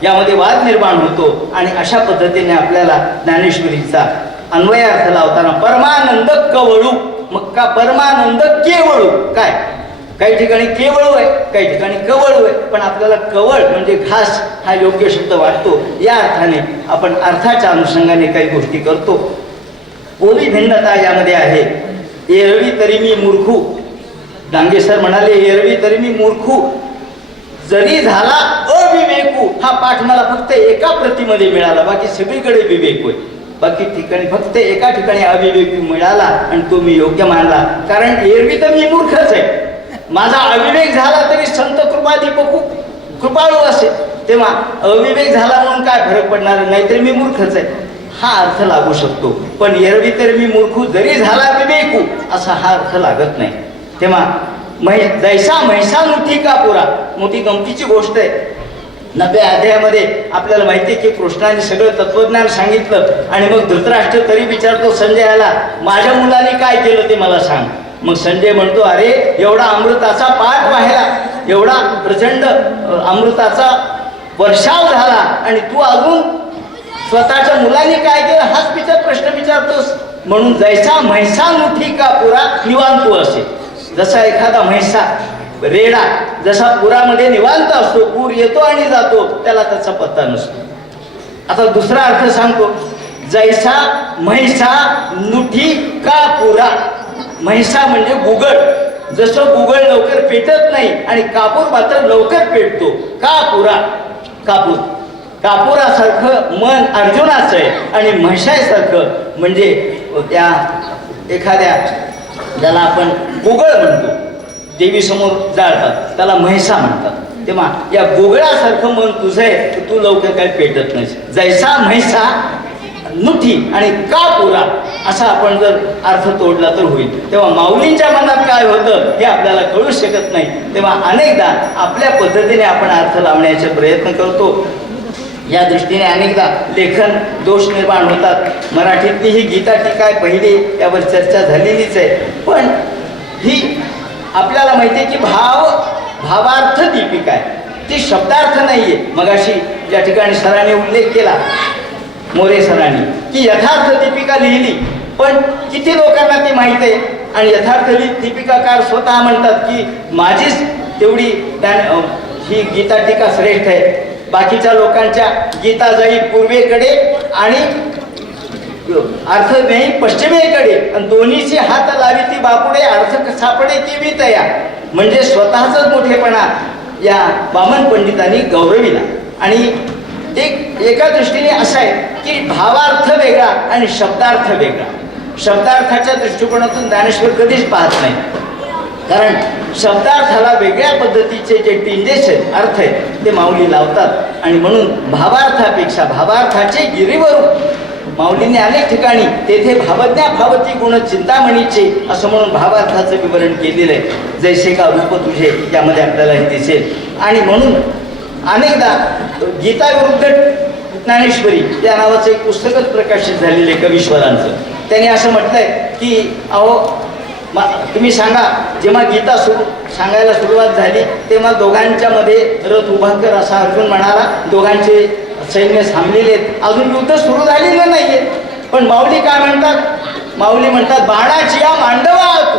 यामध्ये वाद निर्माण होतो. आणि अशा पद्धतीने आपल्याला ज्ञानेश्वरीचा अन्वयार्थ लावताना परमानंद कवळू, मग का परमानंद केवळू काय? काही ठिकाणी केवळू आहे, काही ठिकाणी कवळू आहे, पण आपल्याला कवळ म्हणजे घास हा योग्य शब्द वाटतो. या अर्थाने आपण अर्थाच्या अनुषंगाने काही गोष्टी करतो. ओली भिन्नता यामध्ये आहे. एरवी तरी मी मूर्खू, डांगे सर म्हणाले एरवी तरी मी मूर्खू, जरी झाला अविवेकू हा पाठ मला फक्त एका प्रतीमध्ये मिळाला, बाकी सगळीकडे विवेक होय. बाकी ठिकाणी फक्त एका ठिकाणी अविवेक मिळाला आणि तो मी योग्य मानला. कारण एरवी तर मी मूर्खच आहे. माझा अविवेक झाला तरी संत कृपादीप खूप कृपाळू असेल, तेव्हा अविवेक झाला म्हणून काय फरक पडणार, नाहीतरी मी मूर्खच आहे हा अर्थ लागू शकतो. पण एरवी तर मी मूर्ख जरी झाला विवेकू असा हा अर्थ लागत नाही. तेव्हा जैसा म्हैसानुठी का पुरा, मोठी गमतीची गोष्ट आहे. 9व्या अध्यायामध्ये आपल्याला माहिती आहे की कृष्णाने सगळं तत्वज्ञान सांगितलं आणि मग धृतराष्ट्र तरी विचारतो संजयाला, माझ्या मुलाने काय केलं ते मला सांग. मग संजय म्हणतो, अरे एवढा अमृताचा पाठ व्हायला, एवढा प्रचंड अमृताचा वर्षाव झाला आणि तू अजून स्वतःच्या मुलाने काय केलं हाच प्रश्न विचारतोस. म्हणून जैसा म्हैसानुठी का पुरा निवांत असे, जसा एखादा म्हैसा रेडा जसा पुरामध्ये निवांत असतो, पूर येतो आणि जातो, त्याला त्याचा पत्ता नसतो. आता दुसरा अर्थ सांगतो, जैसा म्हैसा नुठी का पुरा. म्हैसा म्हणजे गुगळ, जसं गुगळ लवकर पेटत नाही आणि कापूर मात्र लवकर पेटतो. का पुरा, कापूर, कापुरासारखं मन अर्जुनाचं आहे आणि म्हैसासारखं म्हणजे त्या एखाद्या ज्याला आपण गुगळ म्हणतो, देवीसमोर जाळतात त्याला म्हैसा म्हणतात. तेव्हा या गुगळासारखं मन तुझं आहे, तू लवकर काही पेटत नाही. जैसा म्हैसा नुठी आणि का पुरा असा आपण जर अर्थ तोडला तर होईल. तेव्हा माऊलींच्या मनात काय होतं हे आपल्याला कळू शकत नाही. तेव्हा अनेकदा आपल्या पद्धतीने आपण अर्थ लावण्याचे प्रयत्न करतो. या दृष्टीने अनेकदा लेखन दोष निर्माण होतात. मराठीतली ही गीता टीका आहे पहिली, यावर चर्चा झालेलीच आहे. पण ही आपल्याला माहिती आहे की भावार्थ दीपिका आहे, ती शब्दार्थ नाहीये. मगाशी ज्या ठिकाणी सरांनी उल्लेख केला, मोरे सरांनी, की यथार्थ दीपिका लिहिली, पण किती लोकांना ती माहीत आहे. आणि यथार्थ दीपिकाकार स्वतः म्हणतात की माझीच तेवढी ही गीता टीका श्रेष्ठ आहे, बाकीच्या लोकांच्या गीता जाई पूर्वेकडे आणि अर्थ नाही पश्चिमेकडे, आणि दोन्हीचे हात लावी ती बापुडे, अर्थ सापडे ती बी तया. म्हणजे स्वतःचाच मोठेपणा या वामन पंडितांनी गौरविला. आणि एका दृष्टीने असं आहे की भावार्थ वेगळा आणि शब्दार्थ वेगळा. शब्दार्थाच्या दृष्टिकोनातून ज्ञानेश्वर कधीच पाहत नाही, कारण शब्दार्थाला वेगळ्या पद्धतीचे जे टिंजेस आहेत, अर्थ आहेत, ते माऊली लावतात. आणि म्हणून भावार्थापेक्षा भावार्थाचे गिरीवर माऊलींनी अनेक ठिकाणी तेथे भावज्ञा भावती गुण चिंतामणीचे असं म्हणून भावार्थाचं विवरण केलेलं आहे. जैसे का रूप तुझे यामध्ये आपल्याला हे दिसेल. आणि म्हणून अनेकदा गीता विरुद्ध ज्ञानेश्वरी या नावाचं एक पुस्तकच प्रकाशित झालेलं आहे कवीश्वरांचं. त्यांनी असं म्हटलंय की अहो तुम्ही सांगा, जेव्हा गीता सांगायला सुरुवात झाली तेव्हा दोघांच्या मध्ये रथ उभा कर असा अर्जुन म्हणाला. दोघांचे सैन्य थांबलेले आहेत, अजून युद्ध सुरू झालेलं नाहीये. पण माऊली काय म्हणतात, माऊली म्हणतात बाणाची या मांडवा आत,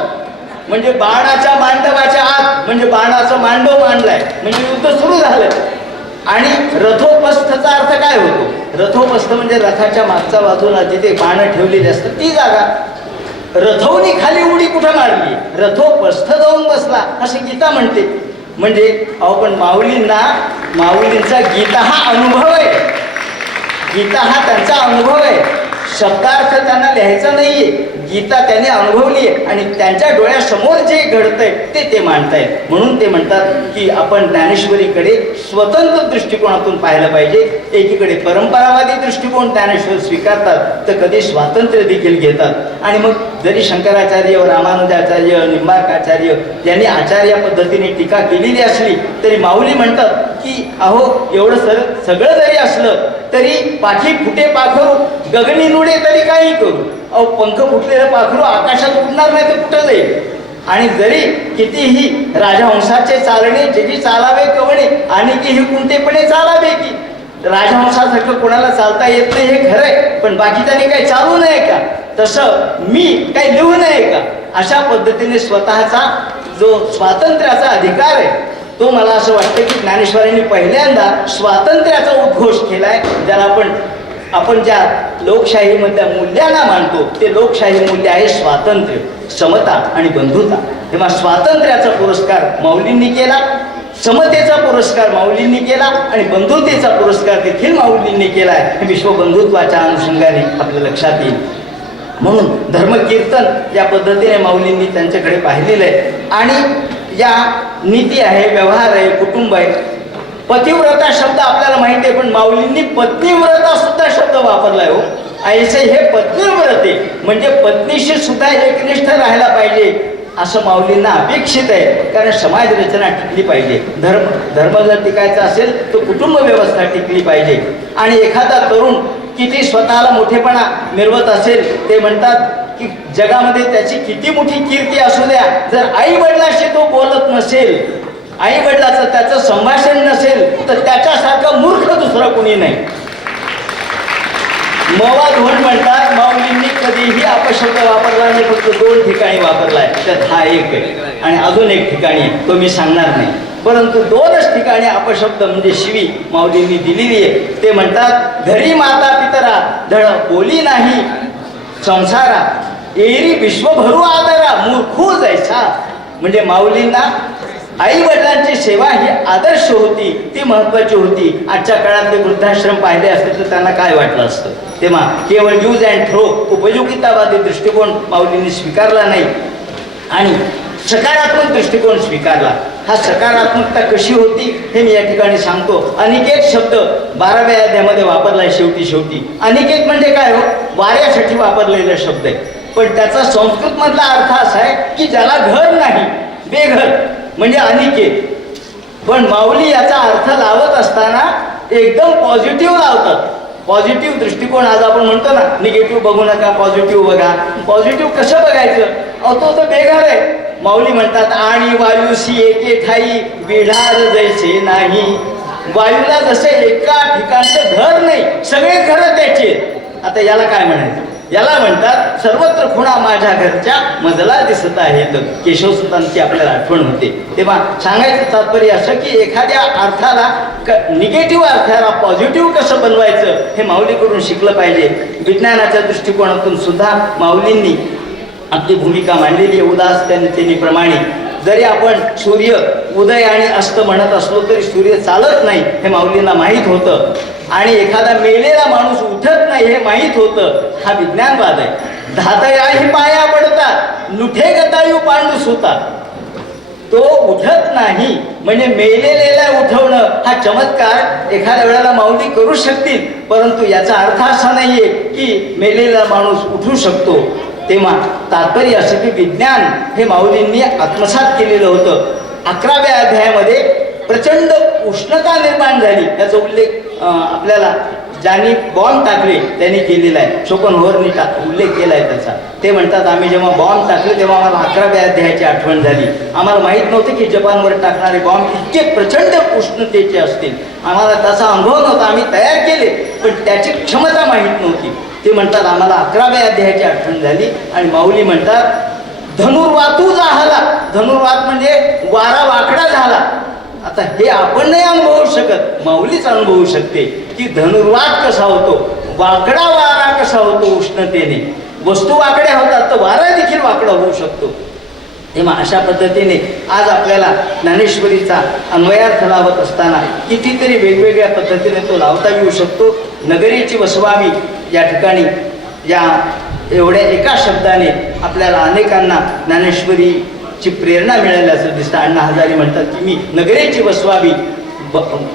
म्हणजे बाणाच्या मांडवाच्या आत, म्हणजे बाणाचा मांडव मांडलाय म्हणजे युद्ध सुरू झालं. आणि रथोपस्थचा अर्थ काय होतो, रथोपस्थ म्हणजे रथाच्या मागच्या बाजूला जिथे बाण ठेवलेली असतात ती जागा. रथवनी खाली उडी कुठं मारली, रथोपस्थ जाऊन बसला असं गीता म्हणते. म्हणजे अहो पण माऊलींचा गीता हा अनुभव आहे, गीता हा त्यांचा अनुभव आहे. शब्दार्थ त्यांना लिहायचा नाहीये, गीता त्यांनी अनुभवली आहे आणि त्यांच्या डोळ्यासमोर जे घडतंय ते मांडतायत. म्हणून ते म्हणतात की आपण ज्ञानेश्वरीकडे स्वतंत्र दृष्टिकोनातून पाहिलं पाहिजे. एकीकडे परंपरावादी दृष्टिकोन ज्ञानेश्वर स्वीकारतात तर कधी स्वातंत्र्य देखील घेतात. आणि मग जरी शंकराचार्य, रामानुजाचार्य, निंबार्काचार्य यांनी आचार्य पद्धतीने टीका केलेली असली तरी माऊली म्हणतात की अहो एवढं सगळं जरी असलं तरी पाठी फुटे पाखरू गगनी नुडे तरी काही करू. अहो पंख फुटलेलं पाखरू आकाशात उडणार नाही तर कुठं जाईल. आणि जरी कितीही राजहंसाचे चालणे जे चालावे कवणे आणि की ही कोणतेपणे चालावे की, राजहंसासारखं कोणाला चालता येत नाही हे खरं आहे, पण बाकीच्याने काही चालू नये का, तसं मी काही लिहू नये का, अशा पद्धतीने स्वतःचा जो स्वातंत्र्याचा अधिकार आहे तो मला असं वाटतं की ज्ञानेश्वरांनी पहिल्यांदा स्वातंत्र्याचा उद्घोष केलाय. ज्याला आपण ज्या लोकशाहीमधल्या मूल्यांना मानतो ते लोकशाही मूल्य आहे स्वातंत्र्य, समता आणि बंधुता. तेव्हा स्वातंत्र्याचा पुरस्कार माऊलींनी केला, समतेचा पुरस्कार माऊलींनी केला आणि बंधुतेचा पुरस्कार देखील माऊलींनी केला आहे. हे विश्वबंधुत्वाच्या अनुषंगाने आपल्या लक्षात येईल. म्हणून धर्मकीर्तन या पद्धतीने माऊलींनी त्यांच्याकडे पाहिलेलं आहे. आणि या नीती आहे, व्यवहार आहे, कुटुंब आहे. पतिव्रता शब्द आपल्याला माहिती आहे, पण माऊलींनी पत्नीव्रता सुद्धा शब्द वापरलाय हो. ऐसे हे पत्नीव्रते म्हणजे पत्नीशी सुद्धा एकनिष्ठ राहायला पाहिजे असं माऊलींना अपेक्षित आहे. कारण समाज रचना टिकली पाहिजे, धर्म जर टिकायचा असेल तर कुटुंब व्यवस्था टिकली पाहिजे. आणि एखादा तरुण किती स्वतःला मोठेपणा मिळवत असेल, ते म्हणतात की जगामध्ये त्याची किती मोठी कीर्ती असू द्या, जर आई वडिलाशी तो बोलत नसेल, आई वडिलाचं त्याचं संभाषण नसेल, तर त्याच्यासारखा मूर्ख दुसरा कुणी नाही. मवा धोंड म्हणतात, माऊलींनी कधीही अपशब्द वापरला नाही, फक्त 2 ठिकाणी वापरलाय. त्यात हा एक आहे आणि अजून एक ठिकाणी आहे, तो मी सांगणार नाही. परंतु 2च ठिकाणी अपशब्द म्हणजे शिवी माऊलींनी दिलेली आहे. ते म्हणतात, घरी माता पितरा धड बोली नाही संसारा, एरी विश्वभरू आदरा मूर्खू जैसा. म्हणजे माऊलींना आई वडिलांची सेवा ही आदर्श होती, ती महत्वाची होती. आजच्या काळातले वृद्धाश्रम पाहिले असते तर त्यांना काय वाटलं असतं. तेव्हा केवळ यूज अँड थ्रो उपयोगितावादी दृष्टिकोन माऊलींनी स्वीकारला नाही आणि सकारात्मक दृष्टिकोन स्वीकारला. हा सकारात्मकता कशी होती हे मी या ठिकाणी सांगतो. अनिकेत शब्द 12व्या अध्यायामध्ये वापरलाय. शेवटी अनिकेत म्हणजे काय हो, वाऱ्यासाठी वापरलेला शब्द आहे. पण त्याचा संस्कृत मधला अर्थ असा आहे की ज्याला घर नाही, बेघर म्हणजे अनिकेत. पण माऊली याचा अर्थ लावत असताना एकदम पॉझिटिव्ह लावतात. पॉझिटिव्ह दृष्टिकोन. आज आपण म्हणतो ना, निगेटिव्ह बघू नका, पॉझिटिव्ह बघा. पॉझिटिव्ह कसं बघायचं? तो तर बेघर आहे. माऊली म्हणतात, आणि वायूसी एके ठाई बिढार जैसे नाही. वायूला जसे एका ठिकाणचं घर नाही, सगळे घरं त्याचे. आता याला काय म्हणायचं? याला म्हणतात, सर्वत्र खुणा माझ्या घरच्या मजला दिसत आहेत. केशवसुतांची आपल्याला आठवण होते. तेव्हा सांगायचं तात्पर्य असं की एखाद्या अर्थाला निगेटिव्ह अर्थाला पॉझिटिव्ह कसं बनवायचं हे माऊलीकडून शिकलं पाहिजे. विज्ञानाच्या दृष्टिकोनातून सुद्धा माऊलींनी आपली भूमिका मांडलेली आहे. उदास त्यांनीप्रमाणे जरी आपण सूर्य उदय आणि अस्त म्हणत असलो तरी सूर्य चालत नाही हे माऊलींना माहीत होतं. आणि एखादा मेलेला माणूस उठत नाही हे माहीत होतं. हा विज्ञानवाद आहे. धातयाही पाया पडतात, नुठे गतायू पांडूस होता. तो उठत नाही म्हणजे मेलेलेला उठवणं हा चमत्कार एखाद्या वेळेला माऊली करू शकतील. परंतु याचा अर्थ असा नाहीये की मेलेला माणूस उठू शकतो. तेव्हा तात्पर्य असं की विज्ञान हे माऊलींनी आत्मसात केलेलं होतं. 11व्या अध्यायामध्ये प्रचंड उष्णता निर्माण झाली याचा उल्लेख आपल्याला ज्यांनी बॉम्ब टाकले त्यांनी केलेला आहे. शोपनहोअरनी उल्लेख केला आहे त्याचा. ते म्हणतात, आम्ही जेव्हा बॉम्ब टाकले तेव्हा आम्हाला 11व्या अध्यायाची आठवण झाली. आम्हाला माहीत नव्हतं की जपानवर टाकणारे बॉम्ब इतके प्रचंड उष्णतेचे असतील. आम्हाला त्याचा अनुभव नव्हता. आम्ही तयार केले पण त्याची क्षमता माहीत नव्हती. ते म्हणतात, आम्हाला 11व्या अध्यायाची आठवण झाली. आणि माऊली म्हणतात, धनुर्वातू झाला. धनुर्वात म्हणजे वारा वाकडा झाला. आता हे आपण नाही अनुभवू शकत, माऊलीच अनुभवू शकते की धनुर्वात कसा होतो, वाकडा वारा कसा होतो. उष्णतेने वस्तू वाकड्या होतात तर वारा देखील वाकडा होऊ शकतो. तेव्हा अशा पद्धतीने आज आपल्याला ज्ञानेश्वरीचा अन्वयार्थ लावत असताना कितीतरी वेगवेगळ्या पद्धतीने तो लावता येऊ शकतो. नगरीची वसवावी या ठिकाणी या एवढ्या एका शब्दाने आपल्याला अनेकांना ज्ञानेश्वरीची प्रेरणा मिळाल्याचं दिसतं. अण्णा हजारी म्हणतात की मी नगरीची वसवावी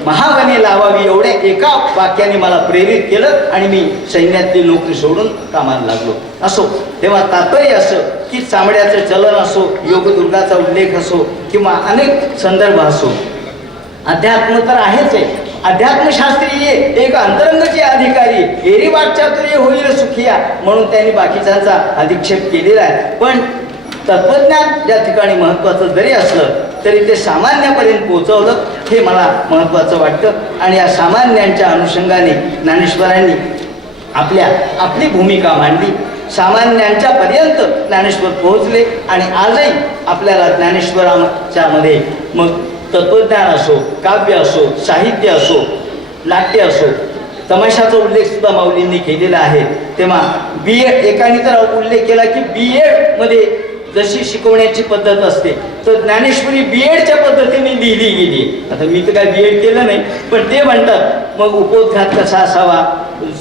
महावने लावावी एवढ्या एका वाक्याने मला प्रेरित केलं आणि मी सैन्यातली नोकरी सोडून कामाला लागलो. असो, तेव्हा तात्पर्य असं की चामड्याचं चलन असो, योगदुर्गाचा उल्लेख असो किंवा अनेक संदर्भ असो, अध्यात्म तर आहेच आहे. अध्यात्मशास्त्रीय एक अंतरंगचे अधिकारी, एरी वाक्चातुर्य होईल सुखिया म्हणून त्यांनी बाकीच्यांचा अधिक्षेप केलेला आहे. पण तत्वज्ञान ज्या ठिकाणी महत्त्वाचं जरी असलं तरी ते सामान्यापर्यंत पोहोचवलं हे मला महत्त्वाचं वाटतं. आणि या सामान्यांच्या अनुषंगाने ज्ञानेश्वरांनी आपली भूमिका मांडली. सामान्यांच्या पर्यंत ज्ञानेश्वर पोहोचले आणि आजही आपल्याला ज्ञानेश्वराच्या मध्ये मग तत्वज्ञान असो, काव्य असो, साहित्य असो, नाट्य असो, तमाशाचा उल्लेख सुद्धा माऊलींनी केलेला आहे. तेव्हा एकाने तर उल्लेख केला की BEd मध्ये जशी शिकवण्याची पद्धत असते तर ज्ञानेश्वरी BEdच्या पद्धतीने लिहिली गेली. आता मी तर काय BEd केलं नाही, पण ते म्हणतात मग उपोद्घात कसा असावा,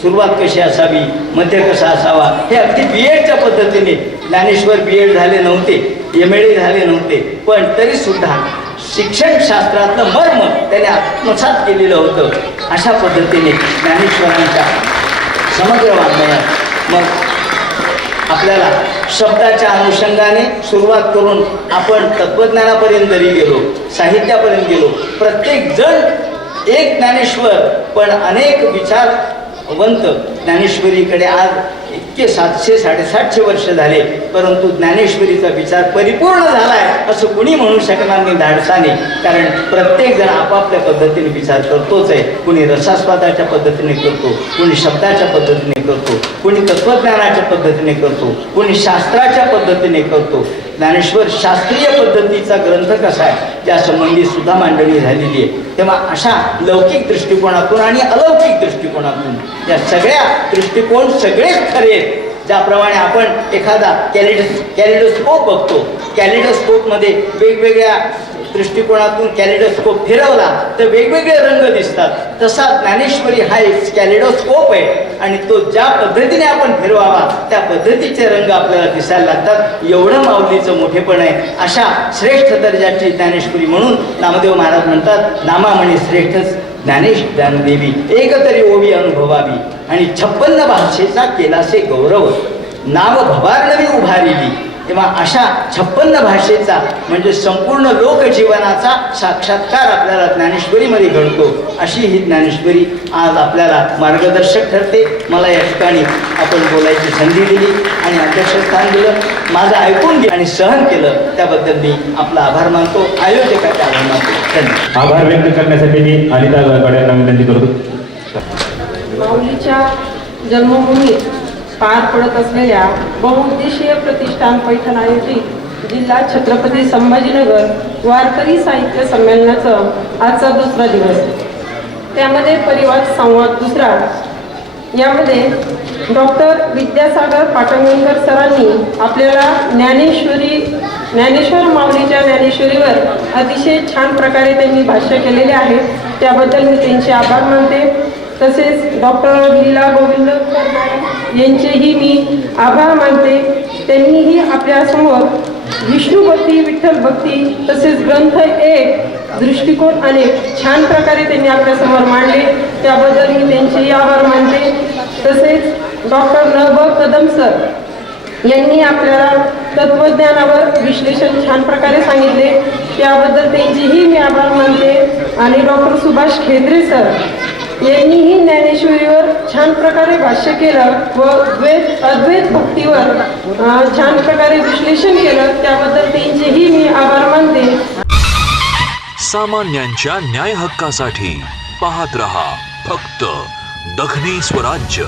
सुरुवात कशी असावी, मध्य कसा असावा, हे अगदी BEdच्या पद्धतीने. ज्ञानेश्वर BEd झाले नव्हते, MAD झाले नव्हते, पण तरी सुद्धा शिक्षणशास्त्रातलं मर्म त्याने आत्मसात केलेलं होतं. अशा पद्धतीने ज्ञानेश्वरांच्या समग्र वाङ्मयात मग आपल्याला शब्दाच्या अनुषंगाने सुरुवात करून आपण तत्वज्ञानापर्यंत जरी गेलो, साहित्यापर्यंत गेलो, प्रत्येक जण एक ज्ञानेश्वर पण अनेक विचारवंत ज्ञानेश्वरीकडे आज इतके 700-750 वर्ष झाले, परंतु ज्ञानेश्वरीचा विचार परिपूर्ण झालाय असं कुणी म्हणू शकणार नाही धाडसाने. कारण प्रत्येक जण आपापल्या पद्धतीने विचार करतोच आहे. कुणी रसास्वादाच्या पद्धतीने करतो, कुणी शब्दाच्या पद्धतीने करतो, कुणी तत्वज्ञानाच्या पद्धतीने करतो, कुणी शास्त्राच्या पद्धतीने करतो. ज्ञानेश्वर शास्त्रीय पद्धतीचा ग्रंथ कसा आहे त्या संबंधी सुद्धा मांडणी झालेली आहे. तेव्हा अशा लौकिक दृष्टिकोनातून आणि अलौकिक दृष्टिकोनातून या सगळ्या दृष्टिकोन सगळेच खरे आहेत. ज्याप्रमाणे आपण एखादा कॅलिडोस्कोप बघतो, कॅलिडोस्कोपमध्ये वेगवेगळ्या दृष्टिकोनातून कॅलिडोस्कोप फिरवला तर वेगवेगळे रंग दिसतात, तसा ज्ञानेश्वरी हा एक कॅलिडोस्कोप आहे आणि तो ज्या पद्धतीने आपण फिरवावा त्या पद्धतीचे रंग आपल्याला दिसायला लागतात. एवढं माऊलीचं मोठेपण आहे. अशा श्रेष्ठ दर्जाची ज्ञानेश्वरी म्हणून नामदेव महाराज म्हणतात, नामामणी श्रेष्ठच ज्ञानेश ज्ञानदेवी एक तरी ओवी अनुभवावी आणि 56 भाषेचा केलासे गौरव नाव भवारनवी उभारिली. तेव्हा अशा 56 भाषेचा म्हणजे संपूर्ण लोकजीवनाचा साक्षात्कार आपल्याला ज्ञानेश्वरीमध्ये घडतो. अशी ही ज्ञानेश्वरी आज आपल्याला मार्गदर्शक ठरते. मला या ठिकाणी आपण बोलायची संधी दिली आणि अध्यक्षस्थान दिलं, माझं ऐकून घे आणि सहन केलं त्याबद्दल मी आपला आभार मानतो, आयोजकाचा आभार मानतो. धन्यवाद. आभार व्यक्त करण्यासाठी मी अनिता गायकवाड विनंती करतो. माऊलीच्या जन्मभूमीत पार पडत असलेल्या बहुउद्देशीय प्रतिष्ठान पैठण आयोजित जिल्हा छत्रपती संभाजीनगर वारकरी साहित्य संमेलनाचं आजचा दुसरा दिवस. त्यामध्ये परिवार संवाद दुसरा. यामध्ये डॉक्टर विद्यासागर पाटणकर सरांनी आपल्याला ज्ञानेश्वर माऊलीच्या ज्ञानेश्वरीवर अतिशय छान प्रकारे त्यांनी भाष्य केलेले आहे. त्याबद्दल मी त्यांचे आभार मानते. तसेच डॉक्टर लीला गोविंद यांचेही मी आभार मानते. त्यांनीही आपल्यासमोर विष्णुभक्ती, विठ्ठल भक्ती तसेच ग्रंथ एक दृष्टिकोन अनेक छान प्रकारे त्यांनी आपल्यासमोर मांडले. त्याबद्दल मी त्यांचेही आभार मानते. तसेच डॉक्टर न.ब. कदम सर यांनी आपल्याला तत्वज्ञानावर विश्लेषण छान प्रकारे सांगितले. त्याबद्दल त्यांचेही मी आभार मानते. आणि डॉक्टर सुभाष खेद्रे सर यांनीही ज्ञानेश्वरीवर छान प्रकारे भाष्य केलं व अद्वैत भक्तीवर छान प्रकारे विश्लेषण केलं. त्याबद्दल त्यांचेही मी आभार मानते. सामान्यांच्या न्याय हक्कासाठी पाहत रहा फक्त दखनी स्वराज्य.